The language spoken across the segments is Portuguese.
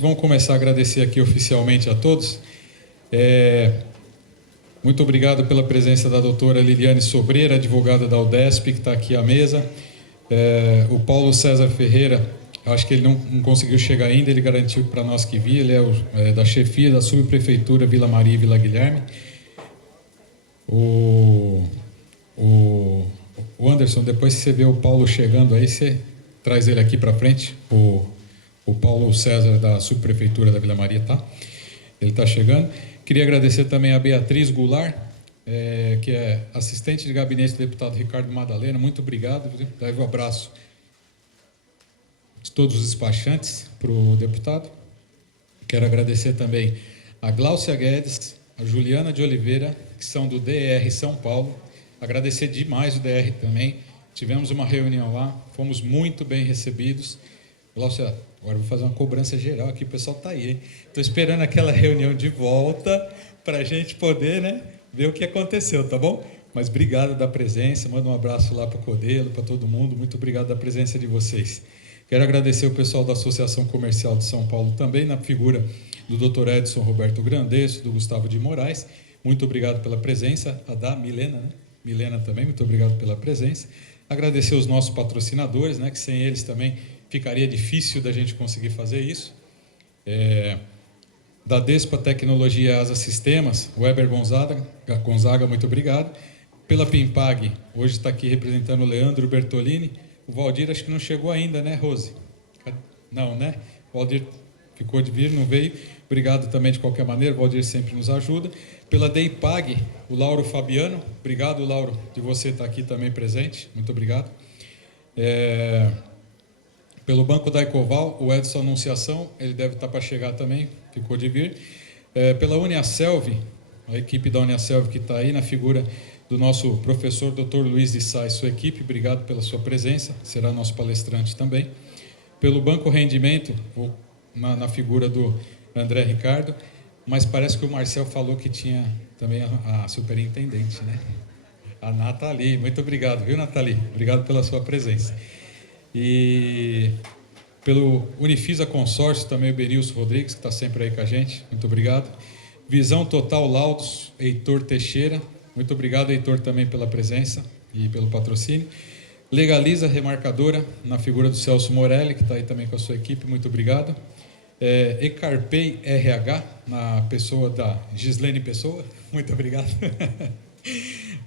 Vamos começar a agradecer aqui oficialmente a todos. Muito obrigado pela presença da doutora Liliane Sobreira, advogada da UDESP, que está aqui à mesa. O Paulo César Ferreira, acho que ele não conseguiu chegar ainda, ele garantiu para nós que via, ele é da chefia da subprefeitura Vila Maria e Vila Guilherme. O Anderson, depois que você vê o Paulo chegando aí, você traz ele aqui para frente, o Paulo César da subprefeitura da Vila Maria, tá? Ele está chegando. Queria agradecer também a Beatriz Goulart, que é assistente de gabinete do deputado Ricardo Madalena. Muito obrigado. Leve um abraço de todos os despachantes para o deputado. Quero agradecer também a Gláucia Guedes, a Juliana de Oliveira, que são do DR São Paulo. Agradecer demais o DR também. Tivemos uma reunião lá, fomos muito bem recebidos. Gláucia, agora vou fazer uma cobrança geral aqui, o pessoal está aí, hein? Estou esperando aquela reunião de volta para a gente poder, né, ver o que aconteceu, tá bom? Mas obrigado da presença, manda um abraço lá para o Codelo, para todo mundo, muito obrigado da presença de vocês. Quero agradecer o pessoal da Associação Comercial de São Paulo também, na figura do Dr. Edson Roberto Grandesso, do Gustavo de Moraes, muito obrigado pela presença, a da Milena, né? Milena também, muito obrigado pela presença. Agradecer os nossos patrocinadores, né, que sem eles também ficaria difícil da gente conseguir fazer isso. Da Despa Tecnologia Asa Sistemas, Weber Gonzaga, muito obrigado. Pela Pimpag, hoje está aqui representando o Leandro Bertolini. O Valdir acho que não chegou ainda, né, Rose? Não, né? O Valdir ficou de vir, não veio. Obrigado também de qualquer maneira, o Valdir sempre nos ajuda. Pela Deipag, o Lauro Fabiano. Obrigado, Lauro, de você estar aqui também presente. Muito obrigado. Pelo Banco da Ecoval, o Edson Anunciação, ele deve estar para chegar também, ficou de vir. Pela Uniaselv, a equipe da Uniaselv que está aí, na figura do nosso professor Dr. Luiz de Sá e sua equipe, obrigado pela sua presença, será nosso palestrante também. Pelo Banco Rendimento, na figura do André Ricardo, mas parece que o Marcel falou que tinha também a superintendente, né? A Nathalie, muito obrigado, viu, Nathalie? Obrigado pela sua presença. E pelo Unifisa Consórcio, também o Benilson Rodrigues, que está sempre aí com a gente, muito obrigado. Visão Total Laudos, Heitor Teixeira, muito obrigado, Heitor, também pela presença e pelo patrocínio. Legaliza Remarcadora, na figura do Celso Morelli, que está aí também com a sua equipe, muito obrigado. Ecarpei RH, na pessoa da Gislene Pessoa, muito obrigado.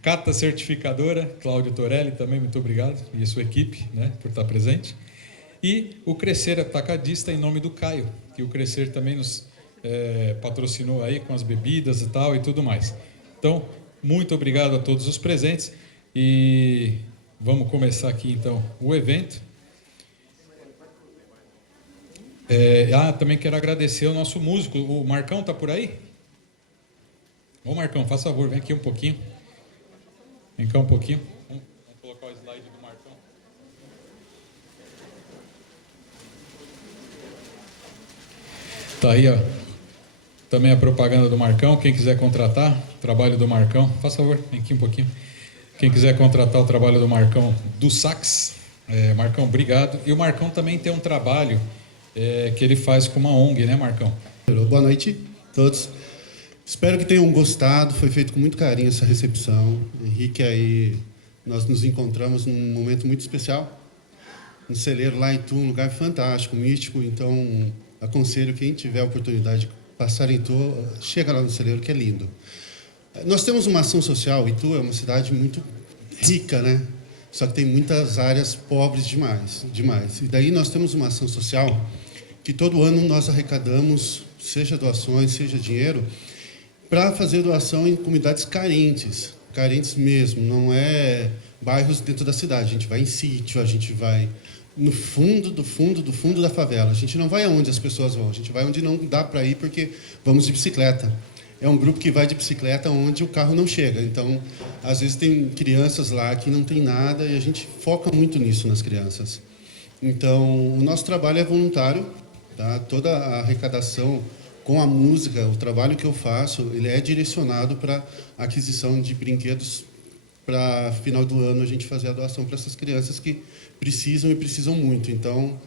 Cata Certificadora, Cláudio Torelli, também muito obrigado, e a sua equipe, né, por estar presente. E o Crescer Atacadista, em nome do Caio, que o Crescer também nos patrocinou aí com as bebidas e tal e tudo mais. Então, muito obrigado a todos os presentes e vamos começar aqui então o evento. Também quero agradecer ao nosso músico, o Marcão está por aí? Ô Marcão, faz favor, vem aqui um pouquinho. Vem cá um pouquinho. Vamos colocar o slide do Marcão. Tá aí, ó. Também a propaganda do Marcão. Quem quiser contratar, trabalho do Marcão. Faz favor, vem aqui um pouquinho. Quem quiser contratar o trabalho do Marcão do Sax, Marcão, obrigado. E o Marcão também tem um trabalho que ele faz com uma ONG, né, Marcão? Boa noite a todos. Espero que tenham gostado, foi feito com muito carinho essa recepção. Henrique, aí nós nos encontramos num momento muito especial, no celeiro lá em Itu, um lugar fantástico, místico, então aconselho quem tiver a oportunidade de passar em Itu, chega lá no celeiro que é lindo. Nós temos uma ação social, Itu é uma cidade muito rica, né? Só que tem muitas áreas pobres demais. E daí nós temos uma ação social que todo ano nós arrecadamos, seja doações, seja dinheiro, para fazer doação em comunidades carentes mesmo, não é bairros dentro da cidade. A gente vai em sítio, a gente vai no fundo da favela. A gente não vai aonde as pessoas vão, a gente vai onde não dá para ir porque vamos de bicicleta. É um grupo que vai de bicicleta onde o carro não chega. Então, às vezes tem crianças lá que não tem nada e a gente foca muito nisso nas crianças. Então, o nosso trabalho é voluntário, tá? Toda a arrecadação com a música, o trabalho que eu faço, ele é direcionado para aquisição de brinquedos para final do ano a gente fazer a doação para essas crianças que precisam e precisam muito. Então,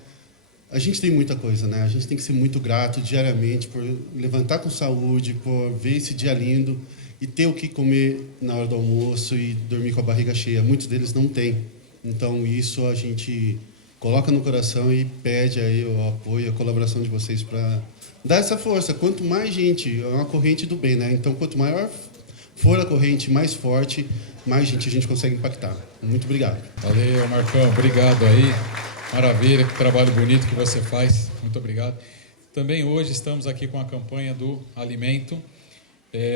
A gente tem muita coisa, né? A gente tem que ser muito grato diariamente por levantar com saúde, por ver esse dia lindo e ter o que comer na hora do almoço e dormir com a barriga cheia. Muitos deles não têm. Então, isso a gente coloca no coração e pede aí o apoio, a colaboração de vocês para dar essa força. Quanto mais gente, é uma corrente do bem, né? Então, quanto maior for a corrente, mais forte, mais gente a gente consegue impactar. Muito obrigado. Valeu, Marcão. Obrigado aí. Maravilha, que trabalho bonito que você faz. Muito obrigado. Também hoje estamos aqui com a campanha do alimento.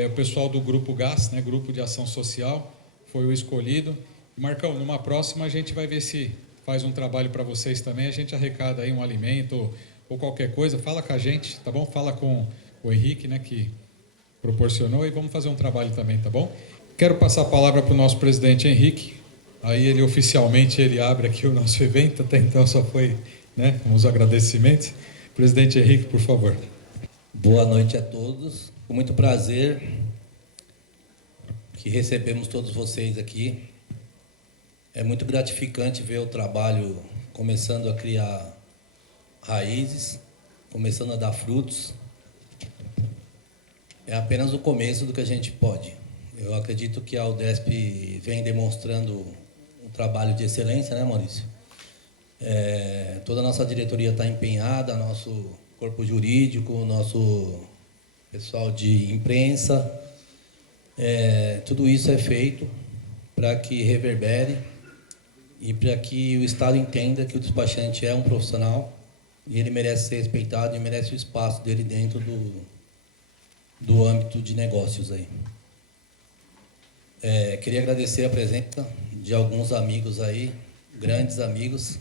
O pessoal do Grupo GAS, né, Grupo de Ação Social, foi o escolhido. Marcão, numa próxima a gente vai ver se faz um trabalho para vocês também. A gente arrecada aí um alimento ou qualquer coisa. Fala com a gente, tá bom? Fala com o Henrique, né, que proporcionou, e vamos fazer um trabalho também, tá bom? Quero passar a palavra para o nosso presidente Henrique. Aí ele oficialmente abre aqui o nosso evento, até então só foi, né, com os agradecimentos. Presidente Henrique, por favor. Boa noite a todos. Com muito prazer que recebemos todos vocês aqui. É muito gratificante ver o trabalho começando a criar raízes, começando a dar frutos. É apenas o começo do que a gente pode. Eu acredito que a UDESP vem demonstrando um trabalho de excelência, né, Maurício? Toda a nossa diretoria está empenhada, nosso corpo jurídico, nosso pessoal de imprensa. Tudo isso é feito para que reverbere e para que o Estado entenda que o despachante é um profissional e ele merece ser respeitado e merece o espaço dele dentro do âmbito de negócios aí. Queria agradecer a presença de alguns amigos aí, grandes amigos,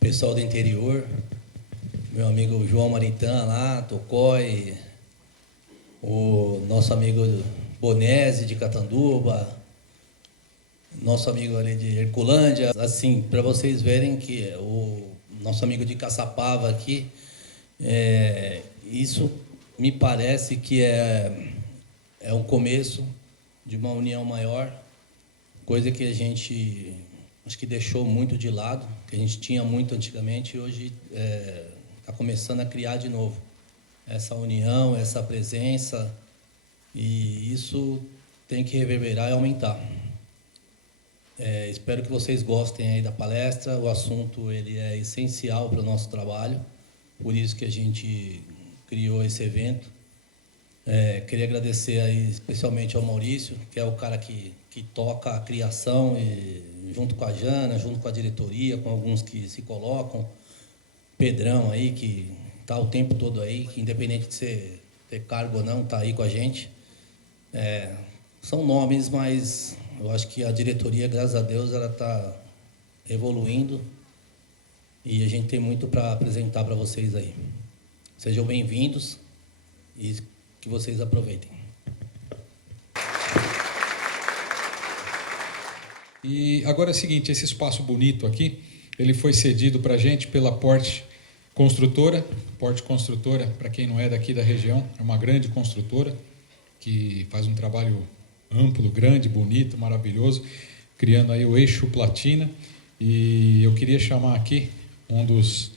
pessoal do interior, meu amigo João Maritã lá, Tocói, o nosso amigo Bonese de Catanduba, nosso amigo ali de Herculândia. Assim, para vocês verem que o nosso amigo de Caçapava aqui, isso me parece que é um começo de uma união maior, coisa que a gente acho que deixou muito de lado, que a gente tinha muito antigamente e hoje está começando a criar de novo essa união, essa presença, e isso tem que reverberar e aumentar. Espero que vocês gostem aí da palestra. O assunto ele é essencial para o nosso trabalho, por isso que a gente criou esse evento. Queria agradecer aí especialmente ao Maurício, que é o cara que toca a criação, e, junto com a Jana, junto com a diretoria, com alguns que se colocam. Pedrão aí, que está o tempo todo aí, que independente de ter cargo ou não, está aí com a gente. São nomes, mas eu acho que a diretoria, graças a Deus, ela está evoluindo e a gente tem muito para apresentar para vocês aí. Sejam bem-vindos e que vocês aproveitem. E agora é o seguinte, esse espaço bonito aqui, ele foi cedido para a gente pela Porte Construtora. Porte Construtora, para quem não é daqui da região, é uma grande construtora que faz um trabalho amplo, grande, bonito, maravilhoso, criando aí o eixo Platina. E eu queria chamar aqui um dos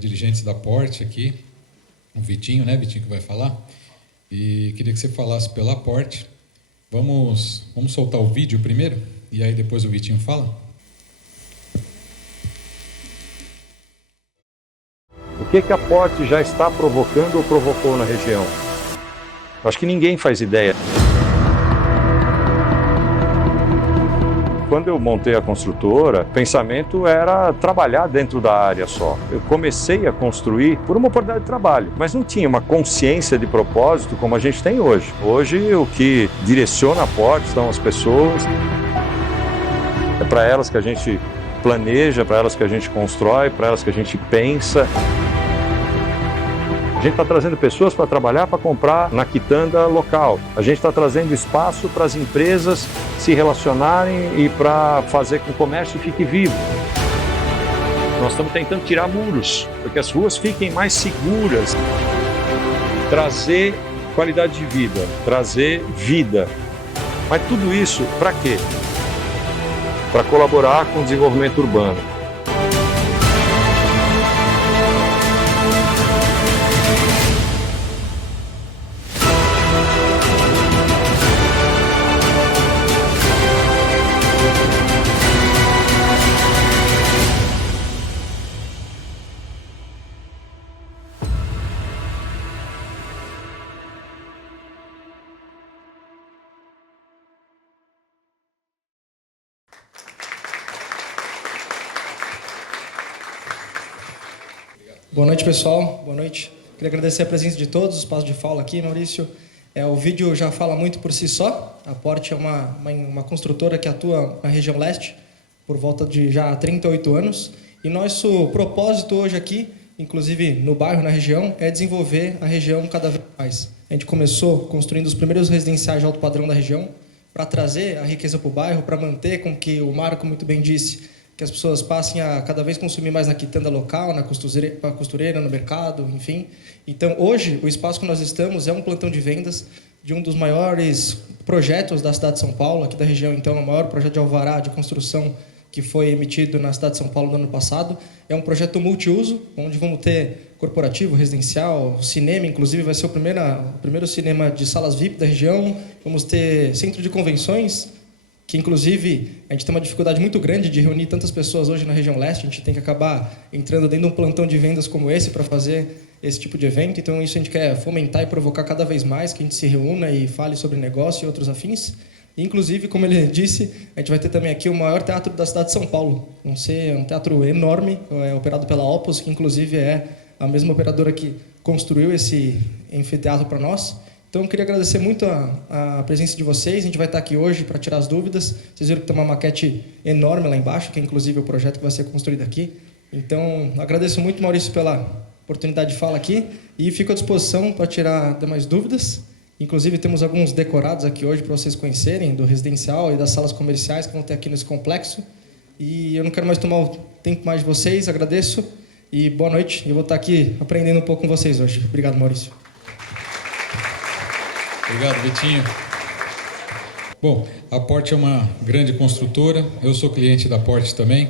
dirigentes da Porte aqui, o Vitinho, né, Vitinho, que vai falar. E queria que você falasse pela Porte. Vamos soltar o vídeo primeiro, e aí depois o Vitinho fala. O que a Porte já está provocando ou provocou na região? Eu acho que ninguém faz ideia. Quando eu montei a construtora, o pensamento era trabalhar dentro da área só. Eu comecei a construir por uma oportunidade de trabalho, mas não tinha uma consciência de propósito como a gente tem hoje. Hoje, o que direciona a Porte são as pessoas. É para elas que a gente planeja, para elas que a gente constrói, para elas que a gente pensa. A gente está trazendo pessoas para trabalhar, para comprar na quitanda local. A gente está trazendo espaço para as empresas se relacionarem e para fazer com que o comércio fique vivo. Nós estamos tentando tirar muros, para que as ruas fiquem mais seguras. Trazer qualidade de vida, trazer vida. Mas tudo isso para quê? Para colaborar com o desenvolvimento urbano. Boa noite, pessoal. Boa noite. Queria agradecer a presença de todos, o espaço de fala aqui, Maurício. O vídeo já fala muito por si só. A Porte é uma construtora que atua na região leste por volta de já 38 anos. E nosso propósito hoje aqui, inclusive no bairro, na região, é desenvolver a região cada vez mais. A gente começou construindo os primeiros residenciais de alto padrão da região para trazer a riqueza para o bairro, para manter com que o Marco muito bem disse, que as pessoas passem a cada vez consumir mais na quitanda local, na costureira, no mercado, enfim. Então, hoje, o espaço que nós estamos é um plantão de vendas de um dos maiores projetos da cidade de São Paulo, aqui da região, então, é o maior projeto de alvará de construção que foi emitido na cidade de São Paulo no ano passado. É um projeto multiuso, onde vamos ter corporativo, residencial, cinema, inclusive vai ser o primeiro cinema de salas VIP da região. Vamos ter centro de convenções, que inclusive a gente tem uma dificuldade muito grande de reunir tantas pessoas hoje na região leste. A gente tem que acabar entrando dentro de um plantão de vendas como esse para fazer esse tipo de evento. Então isso a gente quer fomentar e provocar cada vez mais, que a gente se reúna e fale sobre negócio e outros afins. Inclusive, como ele disse, a gente vai ter também aqui o maior teatro da cidade de São Paulo. É um teatro enorme, operado pela Opus, que inclusive é a mesma operadora que construiu esse anfiteatro para nós. Então, eu queria agradecer muito a presença de vocês. A gente vai estar aqui hoje para tirar as dúvidas. Vocês viram que tem uma maquete enorme lá embaixo, que é inclusive o projeto que vai ser construído aqui. Então, agradeço muito, Maurício, pela oportunidade de fala aqui e fico à disposição para tirar demais dúvidas. Inclusive, temos alguns decorados aqui hoje para vocês conhecerem, do residencial e das salas comerciais que vão ter aqui nesse complexo. E eu não quero mais tomar o tempo mais de vocês, agradeço e boa noite. Eu vou estar aqui aprendendo um pouco com vocês hoje. Obrigado, Maurício. Obrigado, Vitinho. Bom, a Porte é uma grande construtora, eu sou cliente da Porte também,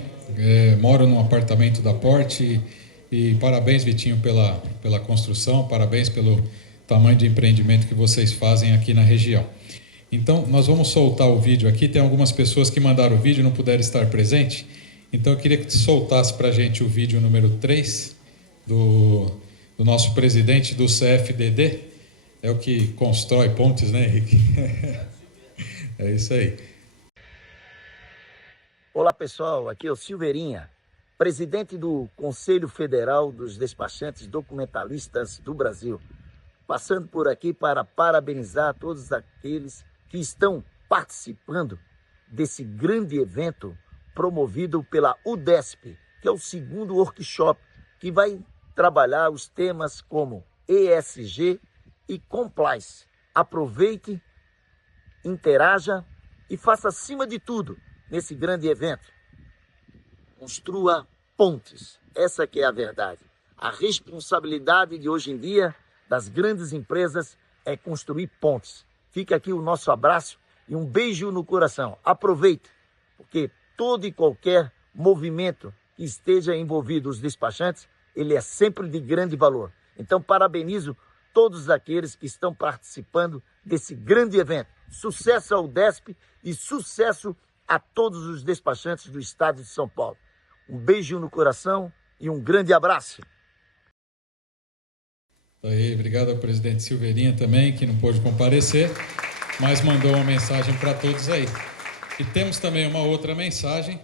moro num apartamento da Porte e parabéns, Vitinho, pela construção, parabéns pelo tamanho de empreendimento que vocês fazem aqui na região. Então, nós vamos soltar o vídeo aqui, tem algumas pessoas que mandaram o vídeo e não puderam estar presentes, então eu queria que tu soltasse para a gente o vídeo número 3 do nosso presidente do CFDD, é o que constrói pontes, né, Henrique? É isso aí. Olá, pessoal. Aqui é o Silveirinha, presidente do Conselho Federal dos Despachantes Documentalistas do Brasil. Passando por aqui para parabenizar todos aqueles que estão participando desse grande evento promovido pela UDESP, que é o segundo workshop que vai trabalhar os temas como ESG e Compliance. Aproveite, interaja e faça, acima de tudo, nesse grande evento, construa pontes. Essa que é a verdade. A responsabilidade de hoje em dia das grandes empresas é construir pontes. Fica aqui o nosso abraço e um beijo no coração. Aproveite, porque todo e qualquer movimento que esteja envolvido os despachantes, ele é sempre de grande valor. Então, parabenizo todos aqueles que estão participando desse grande evento. Sucesso ao UDESP e sucesso a todos os despachantes do estado de São Paulo. Um beijo no coração e um grande abraço. Aí, obrigado ao presidente Silveirinha também, que não pôde comparecer, mas mandou uma mensagem para todos aí. E temos também uma outra mensagem,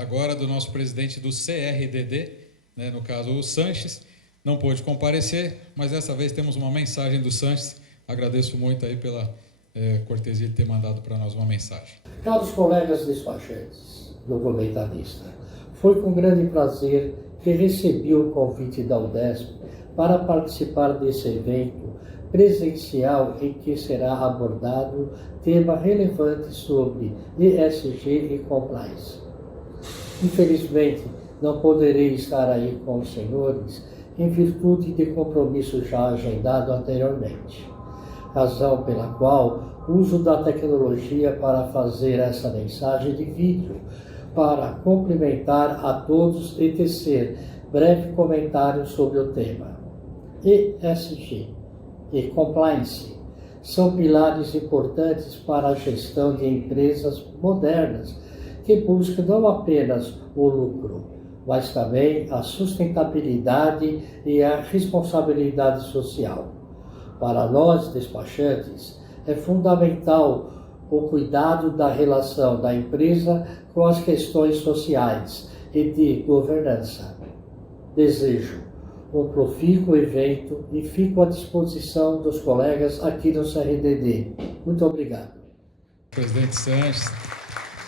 agora do nosso presidente do CRDD, né, no caso o Sanches, não pôde comparecer, mas dessa vez temos uma mensagem do Sanches. Agradeço muito aí pela cortesia de ter mandado para nós uma mensagem. Caros colegas despachantes, documentalistas, foi com grande prazer que recebi o convite da UDESP para participar desse evento presencial em que será abordado tema relevante sobre ESG e Compliance. Infelizmente, não poderei estar aí com os senhores em virtude de compromisso já agendado anteriormente, razão pela qual uso da tecnologia para fazer essa mensagem de vídeo, para complementar a todos e tecer breve comentário sobre o tema. ESG e Compliance são pilares importantes para a gestão de empresas modernas que buscam não apenas o lucro, mas também a sustentabilidade e a responsabilidade social. Para nós, despachantes, é fundamental o cuidado da relação da empresa com as questões sociais e de governança. Desejo um profícuo evento e fico à disposição dos colegas aqui no CRDD. Muito obrigado. Presidente Sanches,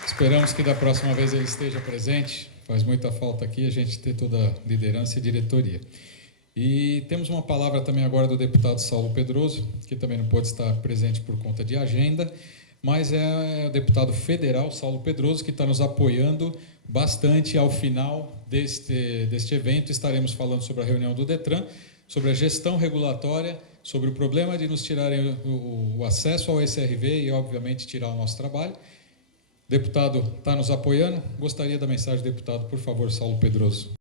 esperamos que da próxima vez ele esteja presente. Faz muita falta aqui a gente ter toda a liderança e diretoria. E temos uma palavra também agora do deputado Saulo Pedroso, que também não pôde estar presente por conta de agenda, mas é o deputado federal Saulo Pedroso que está nos apoiando bastante. Ao final deste evento estaremos falando sobre a reunião do Detran, sobre a gestão regulatória, sobre o problema de nos tirarem o acesso ao SRV e, obviamente, tirar o nosso trabalho. O deputado está nos apoiando. Gostaria da mensagem do deputado, por favor, Saulo Pedroso.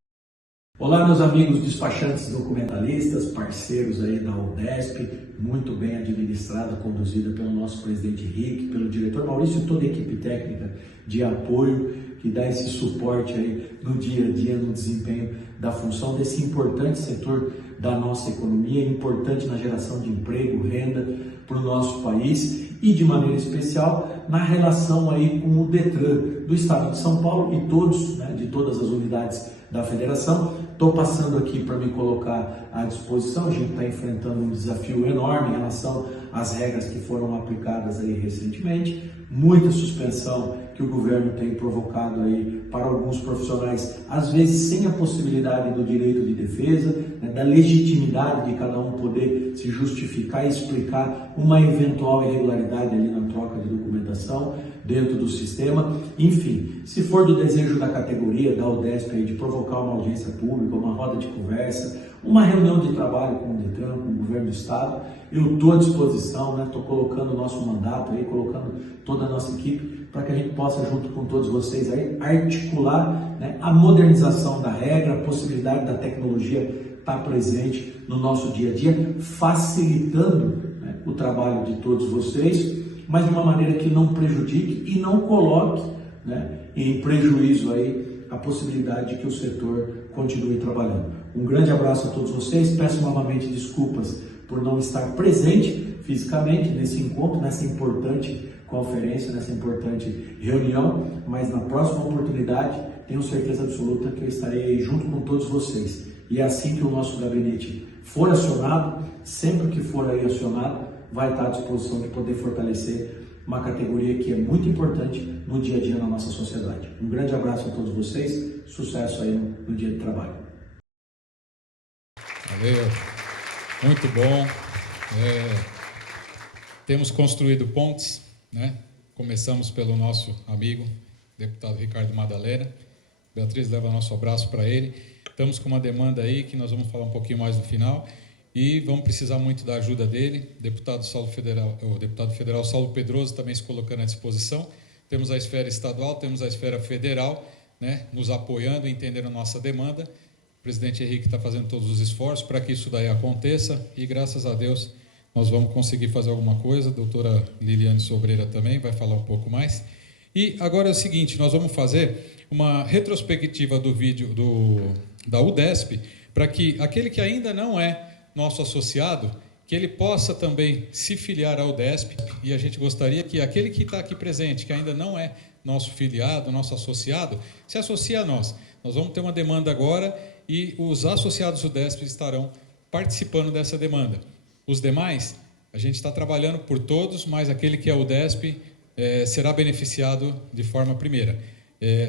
Olá, meus amigos despachantes documentalistas, parceiros aí da UDESP, muito bem administrada, conduzida pelo nosso presidente Henrique, pelo diretor Maurício e toda a equipe técnica de apoio que dá esse suporte aí no dia a dia, no desempenho da função desse importante setor da nossa economia, importante na geração de emprego, renda para o nosso país e, de maneira especial, na relação aí com o Detran do Estado de São Paulo e todos, né, de todas as unidades da Federação. Estou passando aqui para me colocar à disposição. A gente está enfrentando um desafio enorme em relação às regras que foram aplicadas aí recentemente, muita suspensão que o governo tem provocado aí para alguns profissionais, às vezes sem a possibilidade do direito de defesa, né, da legitimidade de cada um poder se justificar e explicar uma eventual irregularidade ali na troca de documentação dentro do sistema. Enfim, se for do desejo da categoria, da UDESP, aí, de provocar uma audiência pública, uma roda de conversa, uma reunião de trabalho com o Detran, com o governo do Estado, eu estou à disposição, né? Estou colocando o nosso mandato aí, colocando toda a nossa equipe para que a gente possa, junto com todos vocês aí, articular, né, a modernização da regra, a possibilidade da tecnologia estar presente no nosso dia a dia, facilitando, né, o trabalho de todos vocês, mas de uma maneira que não prejudique e não coloque, né, em prejuízo aí a possibilidade de que o setor continue trabalhando. Um grande abraço a todos vocês, peço novamente desculpas por não estar presente fisicamente nesse encontro, nessa importante conferência, nessa importante reunião, mas na próxima oportunidade tenho certeza absoluta que eu estarei junto com todos vocês. E assim que o nosso gabinete for acionado, sempre que for aí acionado, vai estar à disposição de poder fortalecer uma categoria que é muito importante no dia a dia na nossa sociedade. Um grande abraço a todos vocês, sucesso aí no dia de trabalho. Valeu, muito bom. Temos construído pontes, né? Começamos pelo nosso amigo, deputado Ricardo Madalena. Beatriz, leva nosso abraço para ele. Estamos com uma demanda aí que nós vamos falar um pouquinho mais no final e vamos precisar muito da ajuda dele. O deputado federal Saulo Pedroso também se colocando à disposição. Temos a esfera estadual, temos a esfera federal, né, nos apoiando e entendendo a nossa demanda. O presidente Henrique está fazendo todos os esforços para que isso daí aconteça e, graças a Deus, nós vamos conseguir fazer alguma coisa. A doutora Liliane Sobreira também vai falar um pouco mais. E agora é o seguinte, nós vamos fazer uma retrospectiva do vídeo da UDESP, para que aquele que ainda não é nosso associado, que ele possa também se filiar à UDESP, e a gente gostaria que aquele que está aqui presente, que ainda não é nosso filiado, nosso associado, se associe a nós. Nós vamos ter uma demanda agora e os associados UDESP estarão participando dessa demanda. Os demais, a gente está trabalhando por todos, mas aquele que é UDESP será beneficiado de forma primeira.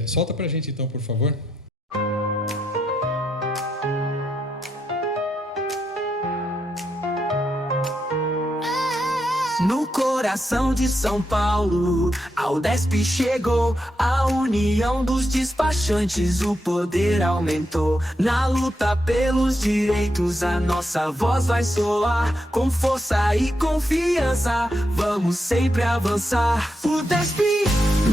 Solta para a gente então, por favor. No coração de São Paulo, a UDESP chegou, a união dos despachantes, o poder aumentou. Na luta pelos direitos, a nossa voz vai soar, com força e confiança, vamos sempre avançar. UDESP,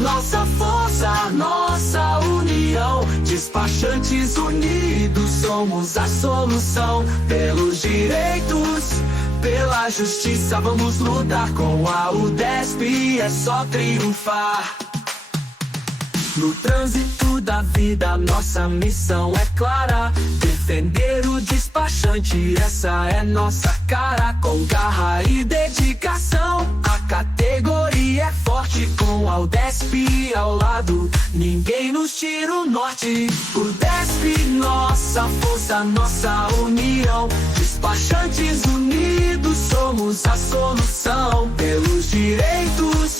nossa força, nossa união, despachantes unidos, somos a solução. Pelos direitos, pela justiça, vamos lutar com a UDESP, é só triunfar. No trânsito da vida, nossa missão é clara, defender o despachante, essa é nossa cara. Com garra e dedicação, a categoria é forte, com a UDESP ao lado, ninguém nos tira o norte. UDESP, nossa força, nossa união. Despachantes unidos, somos a solução. Pelos direitos,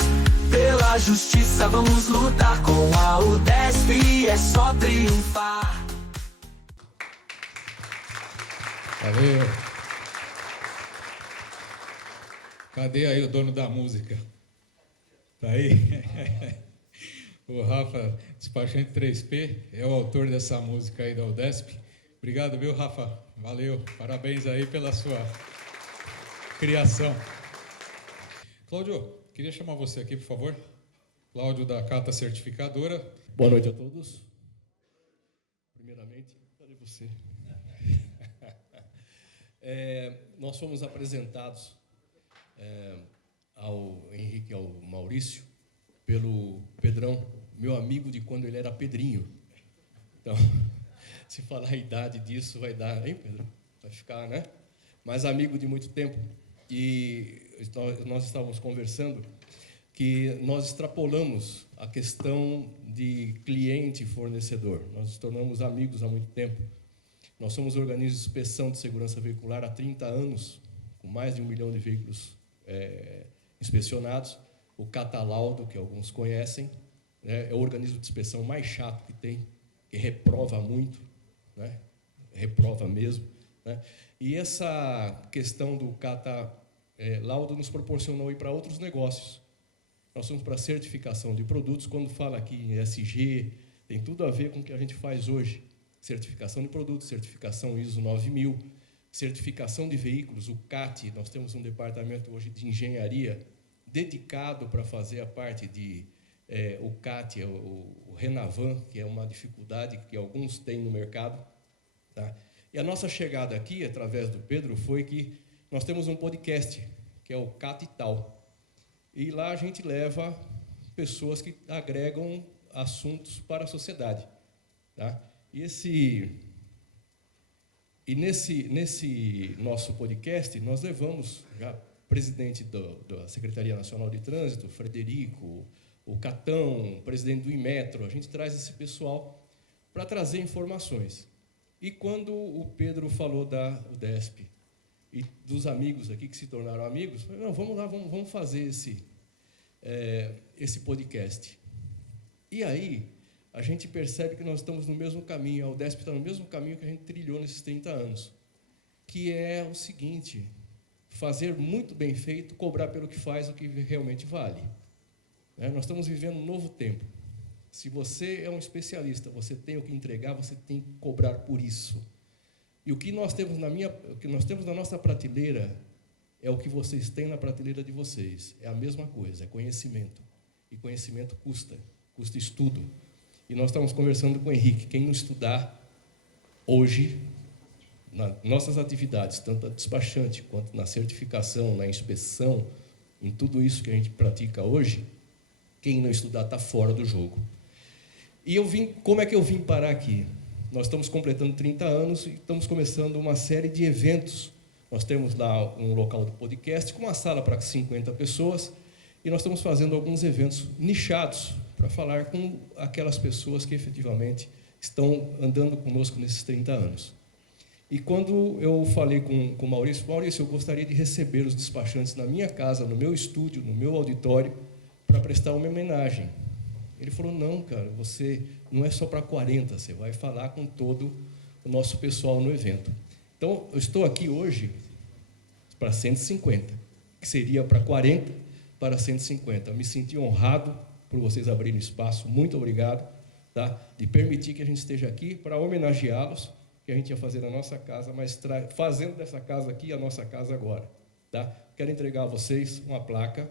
pela justiça, vamos lutar. Com a UDESP é só triunfar. Valeu. Cadê aí o dono da música? Tá aí? O Rafa, despachante 3P, é o autor dessa música aí da UDESP. Obrigado, viu, Rafa? Valeu. Parabéns aí pela sua criação. Cláudio, queria chamar você aqui, por favor. Cláudio, da Cata Certificadora. Boa noite a todos. Primeiramente, cadê você? Nós fomos apresentados ao Henrique e ao Maurício pelo Pedrão, meu amigo de quando ele era Pedrinho. Então, se falar a idade disso, vai dar, hein, Pedro? Vai ficar, né? Mas amigo de muito tempo. E nós estávamos conversando que nós extrapolamos a questão de cliente e fornecedor. Nós nos tornamos amigos há muito tempo. Nós somos organismo de inspeção de segurança veicular há 30 anos, com mais de 1 milhão de veículos inspecionados. O Catalaudo, que alguns conhecem, é o organismo de inspeção mais chato que tem, que reprova muito, né? Reprova mesmo, né? E essa questão do Catalaudo nos proporcionou ir para outros negócios. Nós somos para certificação de produtos. Quando fala aqui em SG, tem tudo a ver com o que a gente faz hoje. Certificação de produtos, certificação ISO 9000, certificação de veículos, o CAT. Nós temos um departamento hoje de engenharia dedicado para fazer a parte de o CAT, o Renavan, que é uma dificuldade que alguns têm no mercado. Tá? E a nossa chegada aqui, através do Pedro, foi que nós temos um podcast, que é o CAT e Tal. E lá a gente leva pessoas que agregam assuntos para a sociedade. Tá? E nesse nosso podcast, nós levamos já o presidente da Secretaria Nacional de Trânsito, Frederico, o Catão, o presidente do Inmetro. A gente traz esse pessoal para trazer informações. E quando o Pedro falou da UDESP e dos amigos aqui que se tornaram amigos, falei, não, vamos lá, vamos fazer esse podcast. E aí a gente percebe que nós estamos no mesmo caminho, a UDESP está no mesmo caminho que a gente trilhou nesses 30 anos, que é o seguinte: fazer muito bem feito, cobrar pelo que faz o que realmente vale. Nós estamos vivendo um novo tempo. Se você é um especialista, você tem o que entregar, você tem que cobrar por isso. E o que nós temos na nossa prateleira é o que vocês têm na prateleira de vocês. É a mesma coisa, é conhecimento. E conhecimento custa estudo. E nós estamos conversando com o Henrique. Quem não estudar hoje, nas nossas atividades, tanto a despachante, quanto na certificação, na inspeção, em tudo isso que a gente pratica hoje, quem não estudar está fora do jogo. E como é que eu vim parar aqui? Nós estamos completando 30 anos e estamos começando uma série de eventos. Nós temos lá um local do podcast com uma sala para 50 pessoas e nós estamos fazendo alguns eventos nichados para falar com aquelas pessoas que efetivamente estão andando conosco nesses 30 anos. E quando eu falei com o Maurício, eu gostaria de receber os despachantes na minha casa, no meu estúdio, no meu auditório, para prestar uma homenagem. Ele falou, não, cara, você não é só para 40, você vai falar com todo o nosso pessoal no evento. Então, eu estou aqui hoje para 150, que seria para 40, para 150. Eu me senti honrado por vocês abrirem espaço, muito obrigado, tá? De permitir que a gente esteja aqui para homenageá-los, que a gente ia fazer na nossa casa, mas fazendo dessa casa aqui a nossa casa agora. Tá? Quero entregar a vocês uma placa,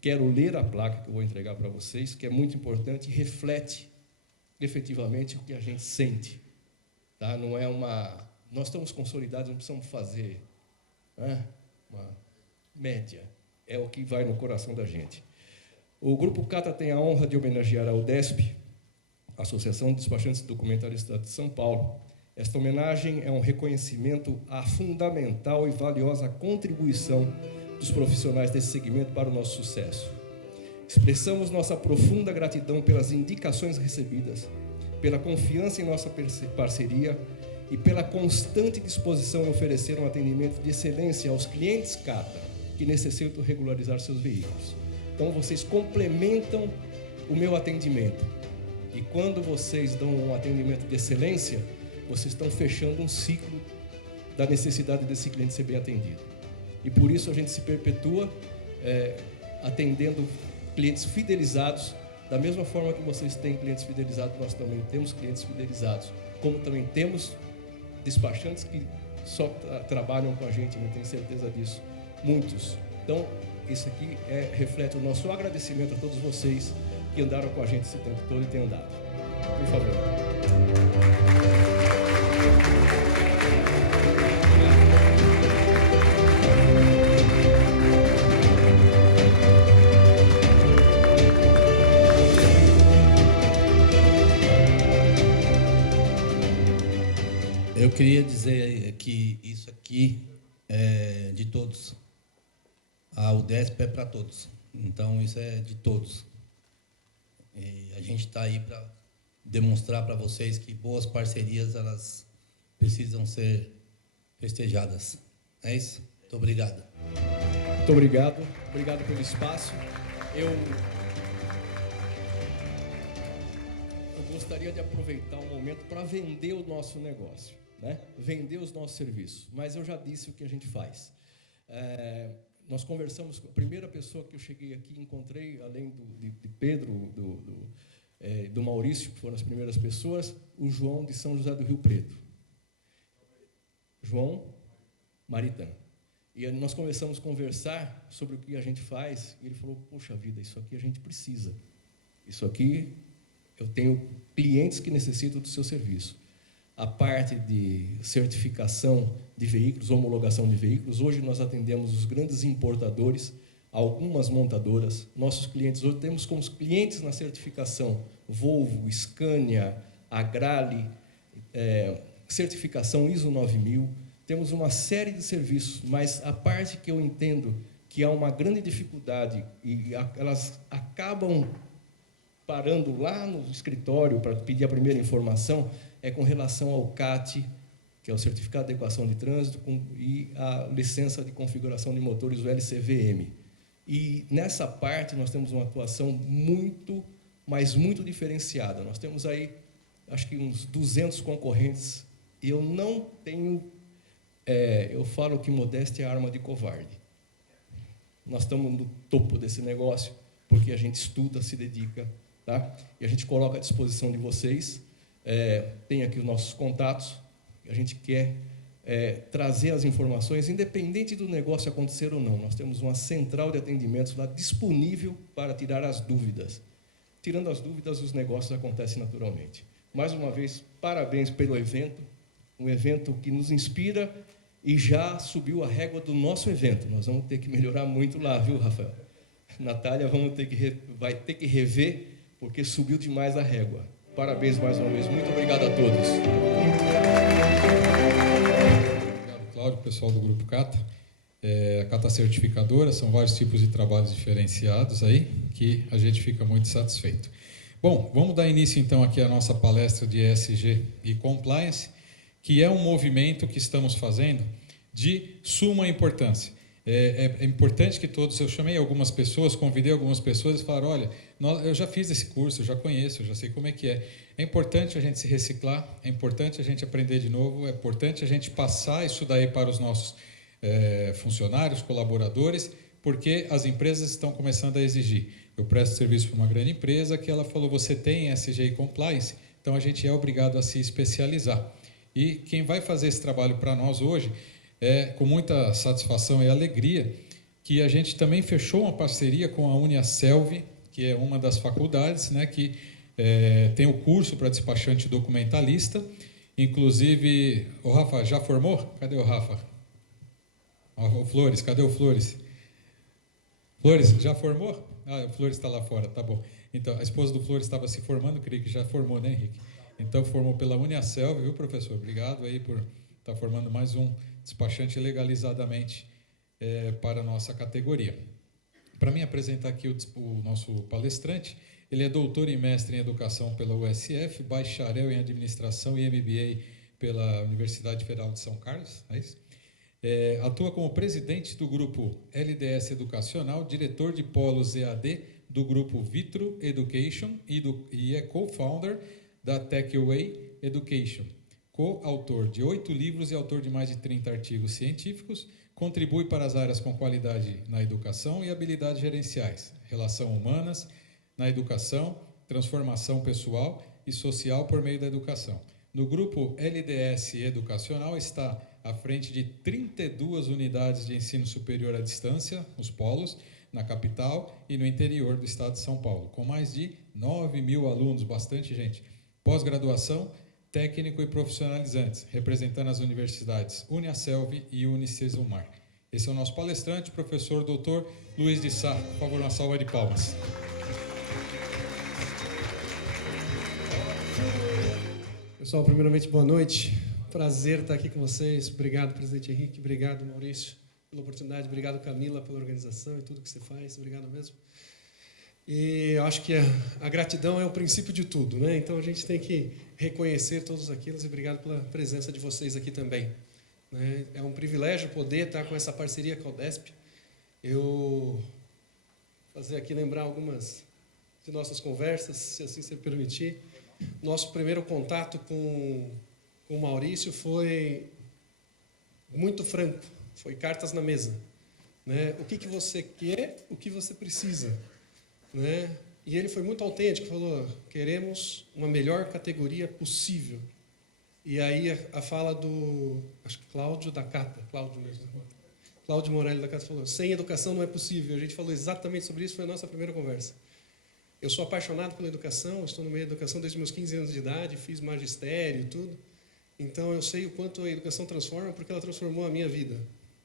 quero ler a placa que eu vou entregar para vocês, que é muito importante e reflete efetivamente o que a gente sente. Tá? Não é nós estamos consolidados, não precisamos fazer uma média, é o que vai no coração da gente. O Grupo Cata tem a honra de homenagear a UDESP, Associação de Despachantes e Documentaristas de São Paulo. Esta homenagem é um reconhecimento à fundamental e valiosa contribuição dos profissionais desse segmento para o nosso sucesso. Expressamos nossa profunda gratidão pelas indicações recebidas, pela confiança em nossa parceria e pela constante disposição em oferecer um atendimento de excelência aos clientes Cata que necessitam regularizar seus veículos. Então, vocês complementam o meu atendimento. E quando vocês dão um atendimento de excelência, vocês estão fechando um ciclo da necessidade desse cliente ser bem atendido. E por isso a gente se perpetua atendendo clientes fidelizados. Da mesma forma que vocês têm clientes fidelizados, nós também temos clientes fidelizados. Como também temos despachantes que só trabalham com a gente, não tenho certeza disso. Muitos. Então, isso aqui reflete o nosso agradecimento a todos vocês que andaram com a gente esse tempo todo e têm andado. Por favor. Eu queria dizer que isso aqui é de todos. A UDESP é para todos. Então, isso é de todos. E a gente está aí para demonstrar para vocês que boas parcerias, elas precisam ser festejadas. É isso? Muito obrigado. Muito obrigado. Obrigado pelo espaço. Eu gostaria de aproveitar o momento para vender o nosso negócio, né? Vender os nossos serviços. Mas eu já disse o que a gente faz. Nós conversamos com a primeira pessoa que eu cheguei aqui, encontrei, além de Pedro, do Maurício, que foram as primeiras pessoas, o João de São José do Rio Preto. João Maritã. E nós começamos a conversar sobre o que a gente faz, e ele falou, poxa vida, isso aqui a gente precisa. Isso aqui, eu tenho clientes que necessitam do seu serviço. A parte de certificação de veículos, homologação de veículos, hoje nós atendemos os grandes importadores, algumas montadoras. Nossos clientes, hoje temos como clientes na certificação Volvo, Scania, Agrale, certificação ISO 9000. Temos uma série de serviços, mas a parte que eu entendo que há uma grande dificuldade e elas acabam parando lá no escritório para pedir a primeira informação, é com relação ao CAT, que é o Certificado de Adequação de Trânsito, e a licença de configuração de motores, o LCVM. E nessa parte nós temos uma atuação muito, mas muito diferenciada. Nós temos aí, acho que uns 200 concorrentes, e eu não tenho, eu falo que modéstia é arma de covarde. Nós estamos no topo desse negócio, porque a gente estuda, se dedica, tá? E a gente coloca à disposição de vocês. Tem aqui os nossos contatos, a gente quer trazer as informações, independente do negócio acontecer ou não. Nós temos uma central de atendimentos lá disponível para tirar as dúvidas. Tirando as dúvidas, os negócios acontecem naturalmente. Mais uma vez, parabéns pelo evento, um evento que nos inspira e já subiu a régua do nosso evento. Nós vamos ter que melhorar muito lá, viu, Rafael? Natália, vai ter que rever, porque subiu demais a régua. Parabéns mais uma vez. Muito obrigado a todos. Obrigado, Cláudio, pessoal do Grupo Cata. A Cata Certificadora, são vários tipos de trabalhos diferenciados aí, que a gente fica muito satisfeito. Bom, vamos dar início então aqui à nossa palestra de ESG e Compliance, que é um movimento que estamos fazendo de suma importância. É importante que todos, eu chamei algumas pessoas, convidei algumas pessoas e falaram, olha, eu já fiz esse curso, eu já conheço, eu já sei como é que é. É importante a gente se reciclar, é importante a gente aprender de novo, é importante a gente passar isso daí para os nossos funcionários, colaboradores, porque as empresas estão começando a exigir. Eu presto serviço para uma grande empresa que ela falou, você tem ESG e Compliance, então a gente é obrigado a se especializar. E quem vai fazer esse trabalho para nós hoje, com muita satisfação e alegria, que a gente também fechou uma parceria com a Uniaselv, que é uma das faculdades, né, que tem o curso para despachante documentalista. Inclusive, o Rafa já formou? Cadê o Rafa? O Flores, cadê o Flores? Flores, já formou? Ah, o Flores está lá fora, tá bom. Então, a esposa do Flores estava se formando, creio que já formou, né, Henrique? Então, formou pela Uniaselv, viu, professor? Obrigado aí por estar formando mais um despachante legalizadamente para a nossa categoria. Para mim apresentar aqui o nosso palestrante, ele é doutor e mestre em Educação pela USF, bacharel em Administração e MBA pela Universidade Federal de São Carlos, é isso? Atua como presidente do grupo LDS Educacional, diretor de polos EAD do grupo Vitro Education e é co-founder da Techway Education, co-autor de 8 livros e autor de mais de 30 artigos científicos, contribui para as áreas com qualidade na educação e habilidades gerenciais, relações humanas na educação, transformação pessoal e social por meio da educação. No grupo LDS Educacional está à frente de 32 unidades de ensino superior à distância, os polos, na capital e no interior do estado de São Paulo, com mais de 9.000 alunos, bastante gente. Pós-graduação, técnico e profissionalizantes, representando as universidades Uniaselv e Unicesumar. Esse é o nosso palestrante, professor Dr. Luiz de Sá. Por favor, uma salva de palmas. Pessoal, primeiramente, boa noite. Prazer estar aqui com vocês. Obrigado, presidente Henrique. Obrigado, Maurício, pela oportunidade. Obrigado, Camila, pela organização e tudo que você faz. Obrigado mesmo. E eu acho que a gratidão é o princípio de tudo, né? Então, a gente tem que reconhecer todos aqueles e obrigado pela presença de vocês aqui também. Né? É um privilégio poder estar com essa parceria com a UDESP. Eu vou fazer aqui lembrar algumas de nossas conversas, se assim você permitir. Nosso primeiro contato com o Maurício foi muito franco, foi cartas na mesa. Né? O que você quer, o que você precisa. Né? E ele foi muito autêntico, falou, queremos uma melhor categoria possível. E aí a fala do, acho que Cláudio da Cata, Cláudio mesmo, Cláudio Morelli da Cata falou, sem educação não é possível. A gente falou exatamente sobre isso, foi a nossa primeira conversa. Eu sou apaixonado pela educação, estou no meio da educação desde meus 15 anos de idade, fiz magistério e tudo. Então, eu sei o quanto a educação transforma, porque ela transformou a minha vida.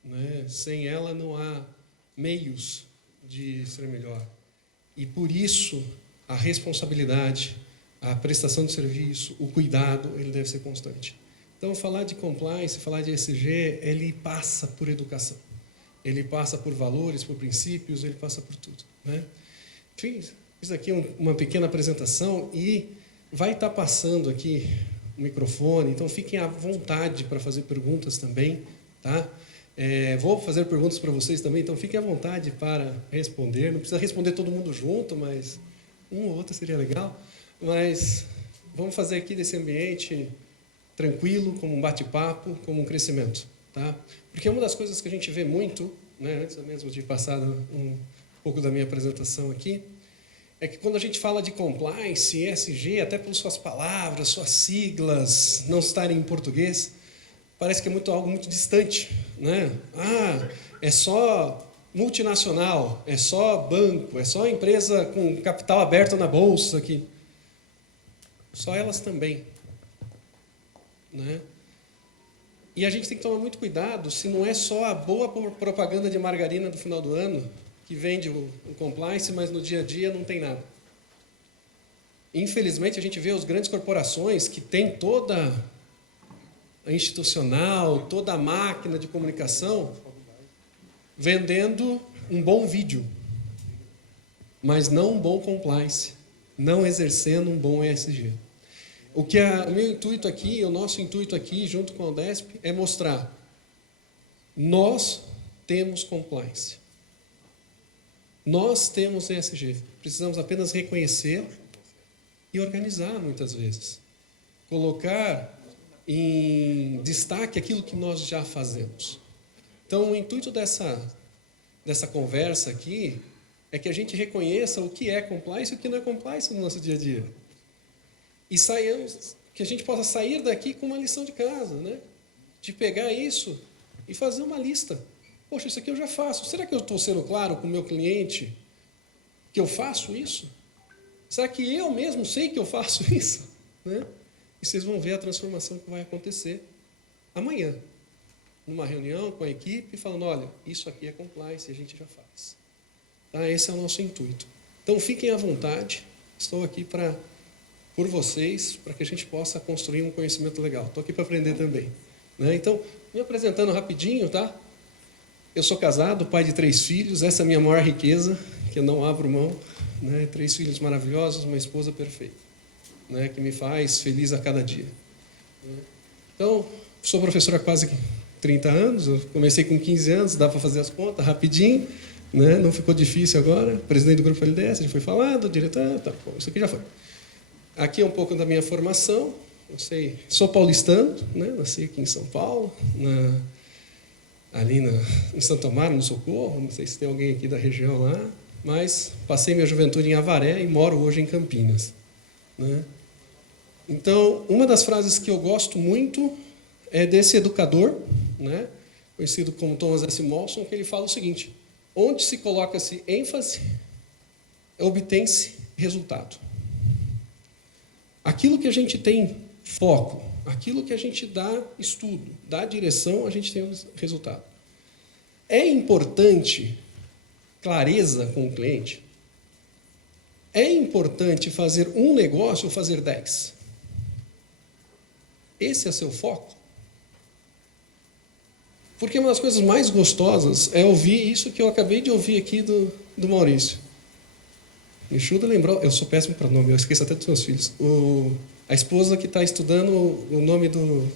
Né? Sem ela, não há meios de ser melhor. E, por isso, a responsabilidade, a prestação de serviço, o cuidado, ele deve ser constante. Então, falar de compliance, falar de ESG, ele passa por educação. Ele passa por valores, por princípios, ele passa por tudo. Né? Fiz aqui uma pequena apresentação e vai estar passando aqui o microfone, então fiquem à vontade para fazer perguntas também, tá? Vou fazer perguntas para vocês também, então fiquem à vontade para responder. Não precisa responder todo mundo junto, mas um ou outro seria legal. Mas vamos fazer aqui desse ambiente tranquilo, como um bate-papo, como um crescimento, tá? Porque uma das coisas que a gente vê muito, né, antes mesmo de passar um pouco da minha apresentação aqui, é que quando a gente fala de compliance, ESG, até pelas suas palavras, suas siglas, não estarem em português, parece que é algo muito distante. Né? É só multinacional, é só banco, é só empresa com capital aberto na bolsa. Aqui. Só elas também. Né? E a gente tem que tomar muito cuidado se não é só a boa propaganda de margarina do final do ano, que vende o compliance, mas no dia a dia não tem nada. Infelizmente, a gente vê as grandes corporações que têm toda a institucional, toda a máquina de comunicação, vendendo um bom vídeo, mas não um bom compliance, não exercendo um bom ESG. O meu intuito aqui, o nosso intuito aqui, junto com a UDESP, é mostrar, nós temos compliance. Nós temos ESG, precisamos apenas reconhecer e organizar, muitas vezes. Colocar em destaque aquilo que nós já fazemos. Então, o intuito dessa conversa aqui é que a gente reconheça o que é compliance e o que não é compliance no nosso dia a dia. E que a gente possa sair daqui com uma lição de casa, né? De pegar isso e fazer uma lista. Poxa, isso aqui eu já faço. Será que eu estou sendo claro com o meu cliente que eu faço isso? Será que eu mesmo sei que eu faço isso? Né? E vocês vão ver a transformação que vai acontecer amanhã, numa reunião com a equipe, falando, olha, isso aqui é compliance e a gente já faz. Tá? Esse é o nosso intuito. Então, fiquem à vontade. Estou aqui por vocês, para que a gente possa construir um conhecimento legal. Estou aqui para aprender também. Né? Então, me apresentando rapidinho, tá? Eu sou casado, pai de 3 filhos, essa é a minha maior riqueza, que eu não abro mão, né? 3 filhos maravilhosos, uma esposa perfeita, né? Que me faz feliz a cada dia. Então, sou professor há quase 30 anos, eu comecei com 15 anos, dá para fazer as contas rapidinho, né? Não ficou difícil agora. Presidente do Grupo LDS, já foi falado, diretor, tá, bom, isso aqui já foi. Aqui é um pouco da minha formação, eu sei, sou paulistano, né? Nasci aqui em São Paulo, em Santo Amaro, no Socorro, não sei se tem alguém aqui da região lá, mas passei minha juventude em Avaré e moro hoje em Campinas, né? Então, uma das frases que eu gosto muito é desse educador, né, conhecido como Thomas S. Monson, que ele fala o seguinte: onde se coloca-se ênfase, obtém-se resultado. Aquilo que a gente tem foco, aquilo que a gente dá estudo, dá direção, a gente tem um resultado. É importante clareza com o cliente. É importante fazer um negócio ou fazer 10. Esse é seu foco? Porque uma das coisas mais gostosas é ouvir isso que eu acabei de ouvir aqui do Maurício. Michuda lembrou, eu sou péssimo para nome, eu esqueço até dos meus filhos. A esposa que está estudando, o nome do...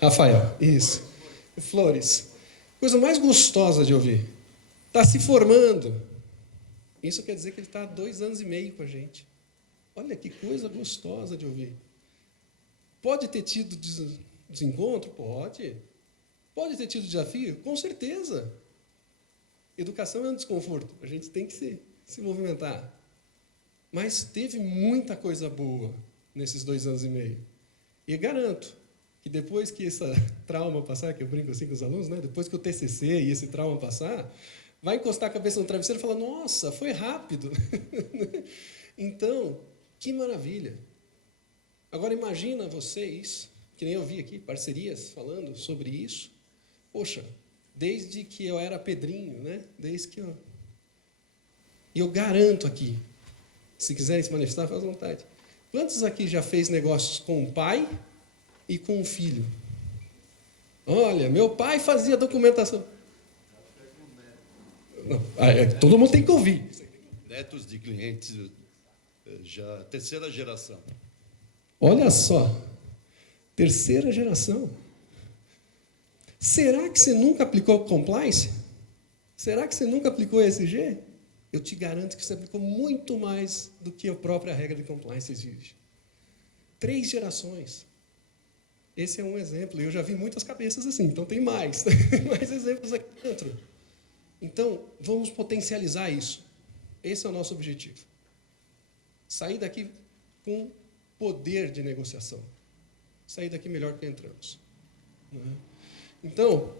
Rafael, isso. Flores. Coisa mais gostosa de ouvir. Está se formando. Isso quer dizer que ele está há 2 anos e meio com a gente. Olha que coisa gostosa de ouvir. Pode ter tido desencontro? Pode. Pode ter tido desafio? Com certeza. Educação é um desconforto. A gente tem que se movimentar. Mas teve muita coisa boa nesses 2 anos e meio. E garanto que depois que esse trauma passar, que eu brinco assim com os alunos, né? Depois que o TCC e esse trauma passar, vai encostar a cabeça no travesseiro e falar: nossa, foi rápido. Então, que maravilha. Agora imagina vocês, que nem eu vi aqui, parcerias falando sobre isso. Poxa, desde que eu era Pedrinho, né? Desde que eu... E eu garanto aqui, se quiserem se manifestar, faz vontade. Quantos aqui já fez negócios com o pai e com o filho? Olha, meu pai fazia documentação. Não, todo mundo tem que ouvir. Netos de clientes, já 3ª geração. Olha só, 3ª geração. Será que você nunca aplicou compliance? Será que você nunca aplicou ESG? Eu te garanto que você aplicou muito mais do que a própria regra de compliance exige. 3 gerações. Esse é um exemplo. Eu já vi muitas cabeças assim, então tem mais. Mais exemplos aqui dentro. Então, vamos potencializar isso. Esse é o nosso objetivo. Sair daqui com poder de negociação. Sair daqui melhor que entramos. Então,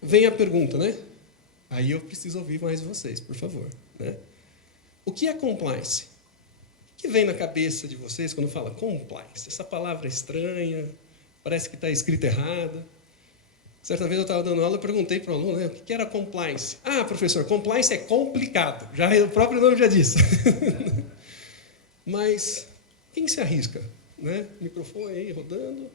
vem a pergunta, né? Aí eu preciso ouvir mais vocês, por favor. Né? O que é compliance? O que vem na cabeça de vocês quando fala compliance? Essa palavra é estranha, parece que está escrita errada. Certa vez eu estava dando aula e perguntei para o aluno, né, o que era compliance. Ah, professor, compliance é complicado. Já o próprio nome já disse. Mas quem se arrisca? Né? Microfone aí rodando.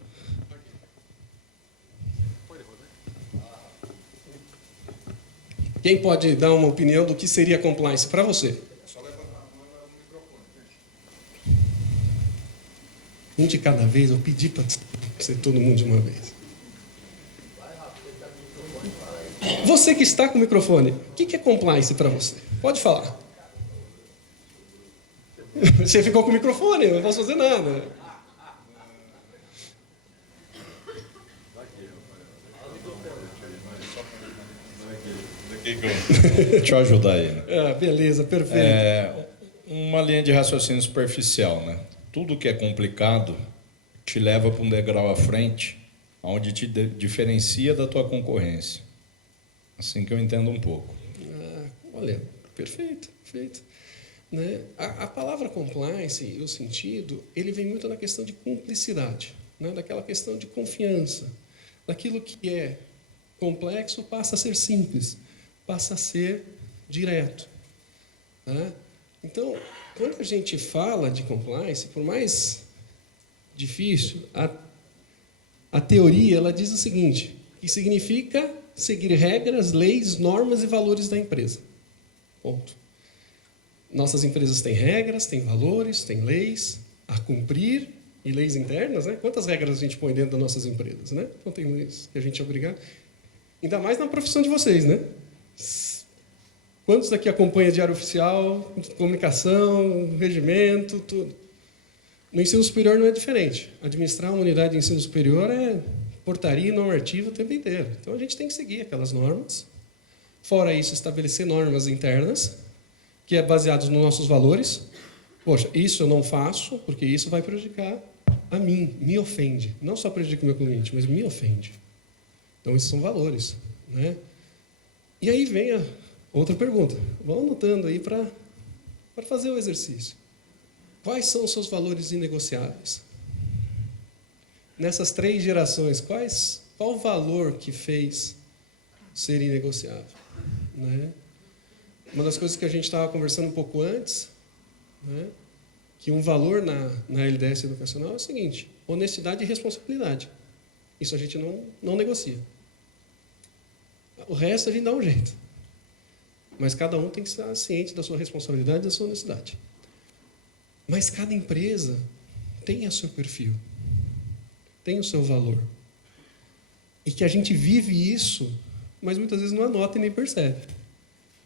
Quem pode dar uma opinião do que seria compliance para você? É só levantar a mão e o microfone. Um de cada vez, eu pedi para ser todo mundo de uma vez. Você que está com o microfone, o que é compliance para você? Pode falar. Você ficou com o microfone, eu não posso fazer nada. Deixa eu ajudar aí. Beleza, perfeito. Uma linha de raciocínio superficial, né? Tudo que é complicado te leva para um degrau à frente, onde te diferencia da tua concorrência. Assim que eu entendo um pouco. Olha, perfeito, perfeito. Né? A palavra compliance, o sentido, ele vem muito na questão de cumplicidade, né? Daquela questão de confiança. Daquilo que é complexo passa a ser simples, passa a ser direto. Tá? Então, quando a gente fala de compliance, por mais difícil, a teoria ela diz o seguinte, que significa seguir regras, leis, normas e valores da empresa. Ponto. Nossas empresas têm regras, têm valores, têm leis a cumprir e leis internas, né? Quantas regras a gente põe dentro das nossas empresas, né? Então tem leis que a gente é obrigado. Ainda mais na profissão de vocês, né? Quantos daqui acompanham Diário Oficial, comunicação, regimento, tudo? No ensino superior não é diferente. Administrar uma unidade de ensino superior é portaria e normativa o tempo inteiro. Então a gente tem que seguir aquelas normas. Fora isso, estabelecer normas internas, que é baseadas nos nossos valores. Poxa, isso eu não faço, porque isso vai prejudicar a mim, me ofende. Não só prejudica o meu cliente, mas me ofende. Então, esses são valores, né? E aí vem a outra pergunta. Vão anotando aí para fazer o exercício. Quais são os seus valores inegociáveis? Nessas 3 gerações, qual o valor que fez ser inegociável? Né? Uma das coisas que a gente estava conversando um pouco antes, né, que um valor na LDS educacional é o seguinte: honestidade e responsabilidade. Isso a gente não negocia. O resto a gente dá um jeito. Mas cada um tem que estar ciente da sua responsabilidade e da sua honestidade. Mas cada empresa tem o seu perfil, tem o seu valor. E que a gente vive isso, mas muitas vezes não anota e nem percebe.